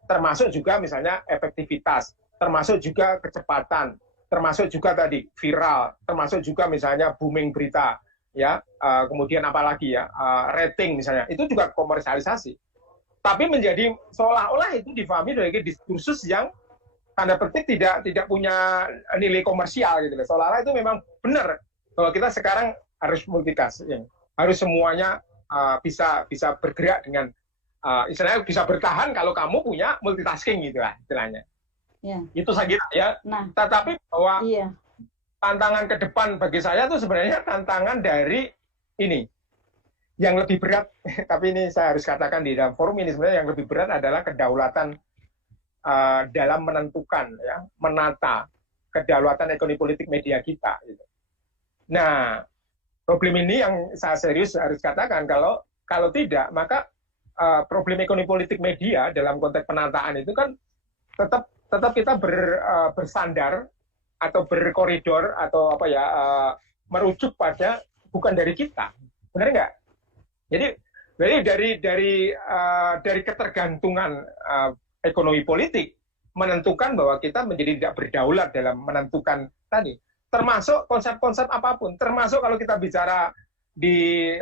Termasuk juga misalnya efektivitas, termasuk juga kecepatan, termasuk juga tadi viral, termasuk juga misalnya booming berita ya, kemudian apalagi ya rating misalnya, itu juga komersialisasi. Tapi menjadi seolah-olah itu difahami sebagai diskursus yang tanda petik tidak punya nilai komersial gitu. Seolah-olah itu memang benar bahwa kita sekarang harus multitasking, harus semuanya bisa bergerak dengan istilahnya bisa bertahan kalau kamu punya multitasking gitu lah istilahnya. Ya. Itu saya kira ya. Nah, tetapi bahwa tantangan ke depan bagi saya itu sebenarnya tantangan dari ini yang lebih berat, tapi ini saya harus katakan di dalam forum ini sebenarnya yang lebih berat adalah kedaulatan dalam menentukan, ya, menata kedaulatan ekonomi politik media kita. Gitu. Nah, problem ini yang saya serius harus katakan kalau tidak maka problem ekonomi politik media dalam konteks penataan itu kan tetap kita bersandar atau berkoridor atau merujuk pada bukan dari kita, benar nggak? Jadi dari ketergantungan ekonomi politik menentukan bahwa kita menjadi tidak berdaulat dalam menentukan tadi, termasuk konsep-konsep apapun, termasuk kalau kita bicara di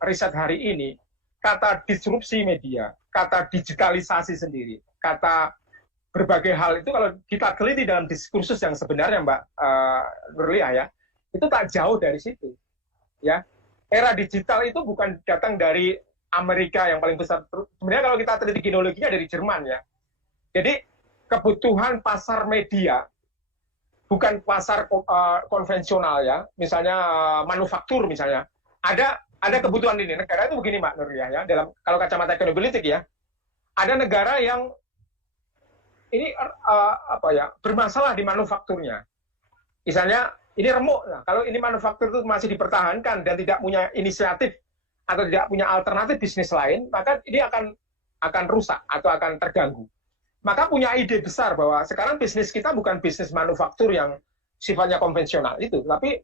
riset hari ini, kata disrupsi media, kata digitalisasi sendiri, kata berbagai hal itu kalau kita teliti dalam diskursus yang sebenarnya Mbak Nurliah ya, itu tak jauh dari situ. Ya, era digital itu bukan datang dari Amerika yang paling besar. Sebenarnya kalau kita teliti genealoginya dari Jerman ya. Jadi kebutuhan pasar media bukan pasar konvensional ya. Misalnya manufaktur misalnya. Ada kebutuhan ini. Negara itu begini Mbak Nurliah ya. Kalau kacamata ekonomi politik ya, ada negara yang ini bermasalah di manufakturnya. Misalnya ini remuk. Nah, kalau ini manufaktur itu masih dipertahankan dan tidak punya inisiatif atau tidak punya alternatif bisnis lain, maka ini akan rusak atau akan terganggu. Maka punya ide besar bahwa sekarang bisnis kita bukan bisnis manufaktur yang sifatnya konvensional itu, tapi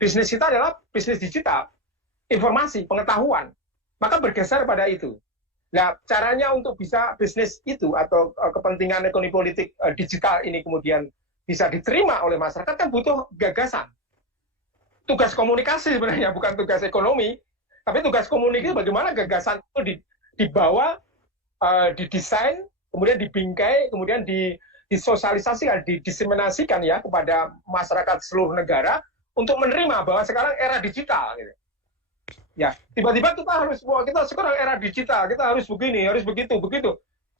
bisnis kita adalah bisnis digital, informasi, pengetahuan. Maka bergeser pada itu. Nah, caranya untuk bisa bisnis itu atau kepentingan ekonomi politik digital ini kemudian bisa diterima oleh masyarakat kan butuh gagasan. Tugas komunikasi sebenarnya bukan tugas ekonomi, Tapi tugas komunik itu bagaimana gagasan itu dibawa, didesain, kemudian dibingkai, kemudian disosialisasikan, didiseminasikan ya kepada masyarakat seluruh negara untuk menerima bahwa sekarang era digital. Gitu. Ya, tiba-tiba kita sekarang era digital, kita harus begini, harus begitu.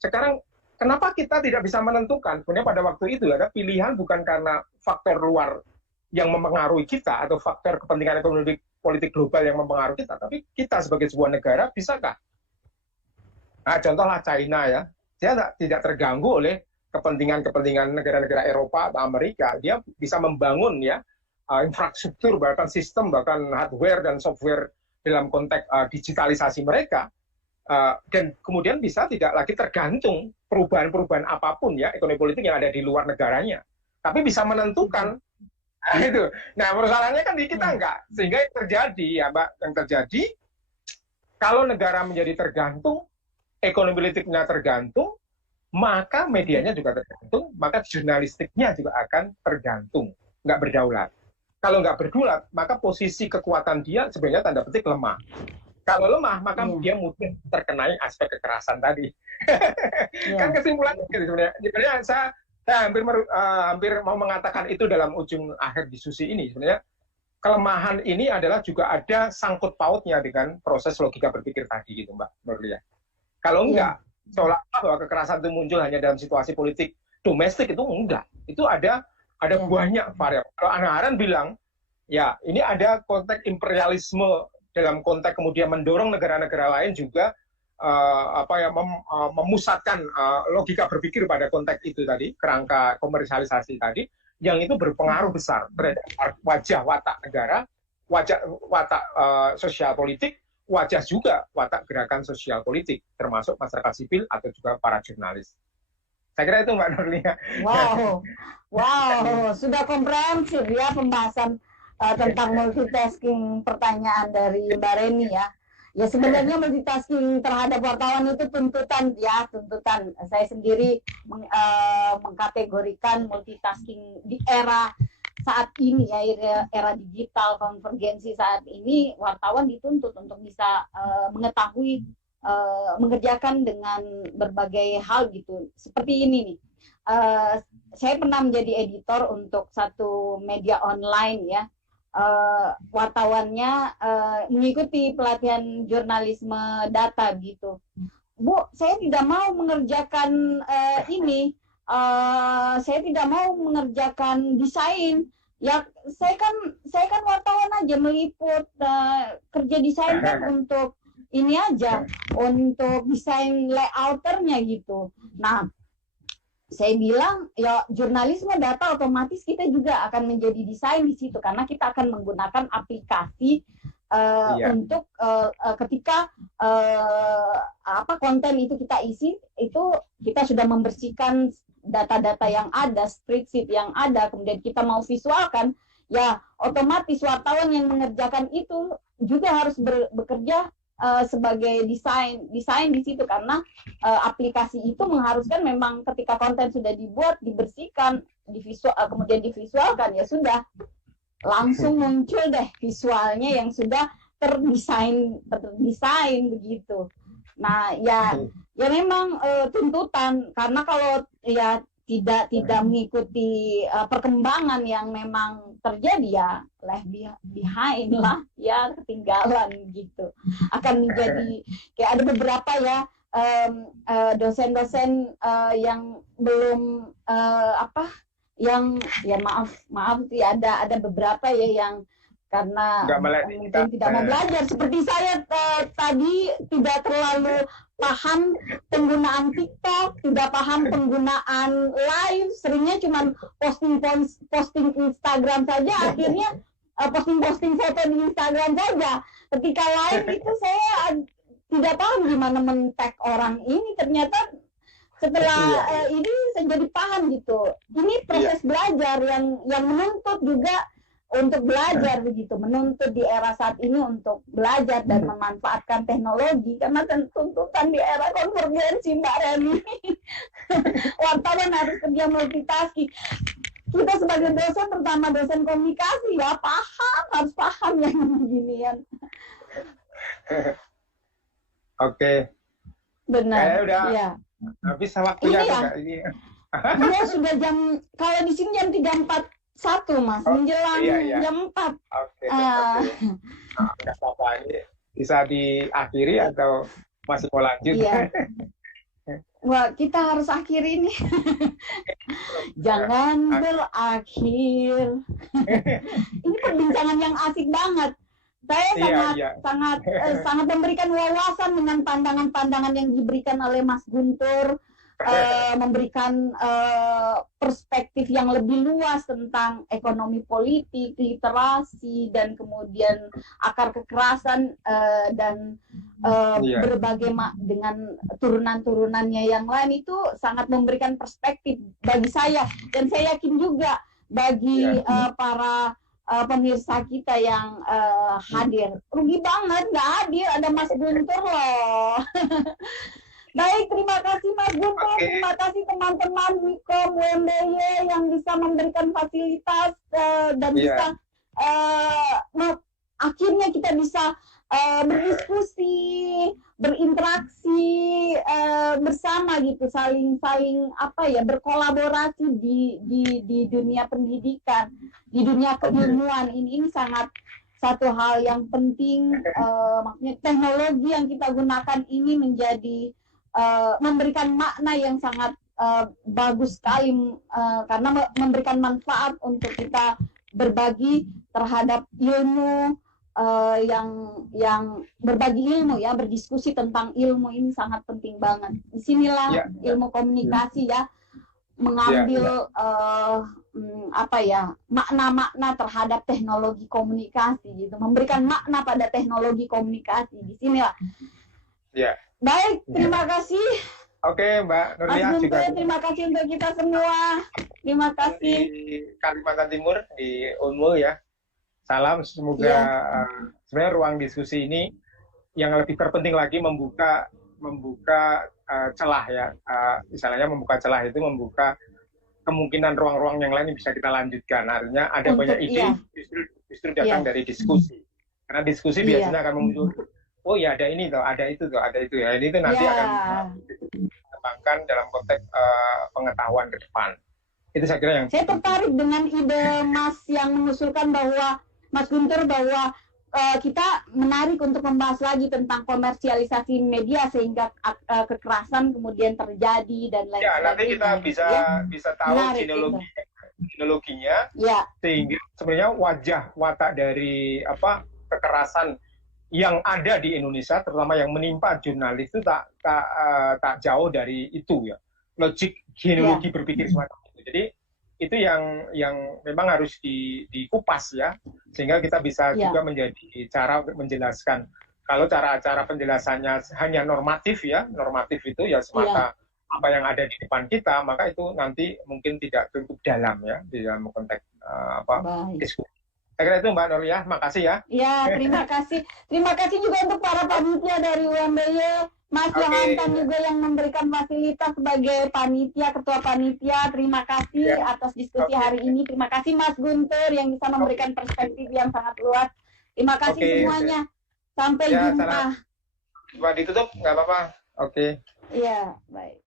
Sekarang kenapa kita tidak bisa menentukan? Sebenarnya pada waktu itu ada pilihan bukan karena faktor luar yang mempengaruhi kita atau faktor kepentingan ekonomi politik global yang mempengaruhi kita, tapi kita sebagai sebuah negara bisakah? Nah, contohlah China ya, dia tidak terganggu oleh kepentingan negara-negara Eropa atau Amerika. Dia bisa membangun ya infrastruktur, bahkan sistem, bahkan hardware dan software dalam konteks digitalisasi mereka. Dan kemudian bisa tidak lagi tergantung perubahan-perubahan apapun ya ekonomi politik yang ada di luar negaranya, tapi bisa menentukan itu. Nah, persoalannya kan di kita enggak, sehingga yang terjadi ya Mbak, yang terjadi kalau negara menjadi tergantung, ekonomi politiknya tergantung, maka medianya juga tergantung, maka jurnalistiknya juga akan tergantung, nggak berdaulat. Kalau nggak berdaulat, maka posisi kekuatan dia sebenarnya tanda petik lemah. Kalau lemah, maka dia mudah terkena aspek kekerasan tadi. Kan kesimpulannya gitu sebenarnya. Sebenarnya saya hampir mau mengatakan itu dalam ujung akhir diskusi ini. Sebenarnya kelemahan ini adalah juga ada sangkut pautnya dengan proses logika berpikir tadi gitu Mbak Nurlia. Kalau enggak, seolah-olah bahwa kekerasan itu muncul hanya dalam situasi politik domestik, itu enggak. Itu ada banyak variabel. Kalau Hannah Arendt bilang, ya ini ada konteks imperialisme dalam konteks kemudian mendorong negara-negara lain juga memusatkan logika berpikir pada konteks itu tadi, kerangka komersialisasi tadi, yang itu berpengaruh besar terhadap wajah watak negara, wajah watak sosial politik, wajah juga watak gerakan sosial politik, termasuk masyarakat sipil atau juga para jurnalis. Saya kira itu Mbak Nurlia. Wow, sudah komprehensif ya pembahasan tentang multitasking pertanyaan dari Mbak Reni ya. Ya sebenarnya multitasking terhadap wartawan itu tuntutan. Saya sendiri mengkategorikan multitasking di era saat ini ya, era digital, konvergensi saat ini, wartawan dituntut untuk bisa mengetahui, mengerjakan dengan berbagai hal gitu. Seperti ini nih. Saya pernah menjadi editor untuk satu media online ya. Wartawannya mengikuti pelatihan jurnalisme data gitu. Bu, saya tidak mau mengerjakan ini. Saya tidak mau mengerjakan desain. Ya, saya kan wartawan aja, meliput, kerja desain kan untuk ini aja, untuk desain layouternya gitu. Nah, saya bilang ya jurnalisme data otomatis kita juga akan menjadi desain di situ karena kita akan menggunakan aplikasi untuk ketika konten itu kita isi, itu kita sudah membersihkan data-data yang ada, spreadsheet yang ada, kemudian kita mau visualkan, ya otomatis wartawan yang mengerjakan itu juga harus bekerja sebagai desain di situ karena aplikasi itu mengharuskan memang ketika konten sudah dibuat, dibersihkan, kemudian divisualkan, ya sudah langsung muncul deh visualnya yang sudah terdesain begitu. Nah, ya memang tuntutan, karena kalau ya tidak mengikuti perkembangan yang memang terjadi, ya behind lah, ya ketinggalan gitu. Akan menjadi kayak ada beberapa ya dosen-dosen yang belum yang ya maaf ya ada beberapa ya yang karena mungkin tidak mau belajar seperti saya tadi, tidak terlalu paham penggunaan TikTok, tidak paham penggunaan live, seringnya cuma posting Instagram saja, akhirnya posting foto di Instagram saja. Ketika live itu saya tidak paham gimana men-tag orang ini, ternyata setelah ini saya jadi paham gitu. Ini proses belajar yang menuntut juga untuk belajar begitu, menuntut di era saat ini untuk belajar dan memanfaatkan teknologi, karena tuntutan di era konvergensi Mbak Reni. Wartawan harus kerja multitasking. Kita sebagai dosen, terutama dosen komunikasi, ya harus paham yang beginian. Oke, Benar. kayaknya udah Ya. habis waktunya Ini tuh ya. Kak. Ini. Dia sudah jam, kalau di sini jam 3.41 Mas, Oh, menjelang iya, iya. jam 4. Oke, Ah, oke. Nah, nggak apa-apa. Ini bisa diakhiri atau masih mau lanjut? iya. Wah, kita harus akhiri ini. Jangan berakhir. Ini perbincangan yang asik banget. Saya Iya, sangat iya. sangat sangat memberikan wawasan dengan pandangan-pandangan yang diberikan oleh Mas Guntur, memberikan perspektif yang lebih luas tentang ekonomi politik, literasi, dan kemudian akar kekerasan dan Iya. berbagai dengan turunan-turunannya yang lain. Itu sangat memberikan perspektif bagi saya, dan saya yakin juga bagi Iya. para pemirsa kita yang hadir. Rugi banget nggak hadir, ada Mas Guntur loh. Baik, terima kasih Mas Guntur, Oke. terima kasih teman-teman Wikom UMBY yang bisa memberikan fasilitas dan Iya. bisa akhirnya kita bisa berdiskusi, berinteraksi bersama gitu, saling apa ya, berkolaborasi di dunia pendidikan, di dunia keilmuan. Ini sangat satu hal yang penting. Maksudnya teknologi yang kita gunakan ini menjadi memberikan makna yang sangat bagus sekali, karena memberikan manfaat untuk kita berbagi terhadap ilmu, yang berbagi ilmu ya, berdiskusi tentang ilmu ini sangat penting banget. Disinilah ilmu komunikasi ya, mengambil apa ya, makna-makna terhadap teknologi komunikasi gitu, memberikan makna pada teknologi komunikasi. Disinilah. Iya. Baik, terima kasih. Oke, Mbak Nurlia Mas juga. Guntur, terima kasih untuk kita semua. Terima kasih. Di Kalimantan Timur, di Unmul ya. Salam, semoga sebenarnya ruang diskusi ini yang lebih terpenting lagi membuka celah ya. Misalnya membuka celah itu membuka kemungkinan ruang-ruang yang lain yang bisa kita lanjutkan. Artinya ada banyak ide justru datang dari diskusi. Karena diskusi biasanya akan muncul, oh ya ada ini tuh, ada itu tuh, ada itu ya. Ini tuh nanti akan dikembangkan dalam konteks pengetahuan ke depan. Itu saya kira yang saya tertarik dengan ide Mas yang mengusulkan bahwa Mas Guntur, bahwa kita menarik untuk membahas lagi tentang komersialisasi media sehingga kekerasan kemudian terjadi dan lain sebagainya. Ya, nanti kita bisa tahu genealoginya, sehingga sebenarnya watak dari kekerasan yang ada di Indonesia, terutama yang menimpa jurnalis itu tak jauh dari itu ya, logik genealogi berpikir semacam itu. Jadi itu yang memang harus dikupas ya, sehingga kita bisa juga menjadi cara untuk menjelaskan. Kalau cara-cara penjelasannya hanya normatif ya, normatif itu ya semata apa yang ada di depan kita, maka itu nanti mungkin tidak cukup dalam ya di dalam konteks diskusi. Saya kira itu Mbak Nurlia, makasih ya. Ya, terima kasih. Terima kasih juga untuk para panitia dari UMBY. Mas Johantan juga yang memberikan fasilitas sebagai panitia, ketua panitia. Terima kasih atas diskusi hari ini. Terima kasih Mas Guntur yang bisa memberikan perspektif yang sangat luas. Terima kasih semuanya. Sampai jumpa. Coba ditutup, nggak apa-apa. Oke. Iya, baik.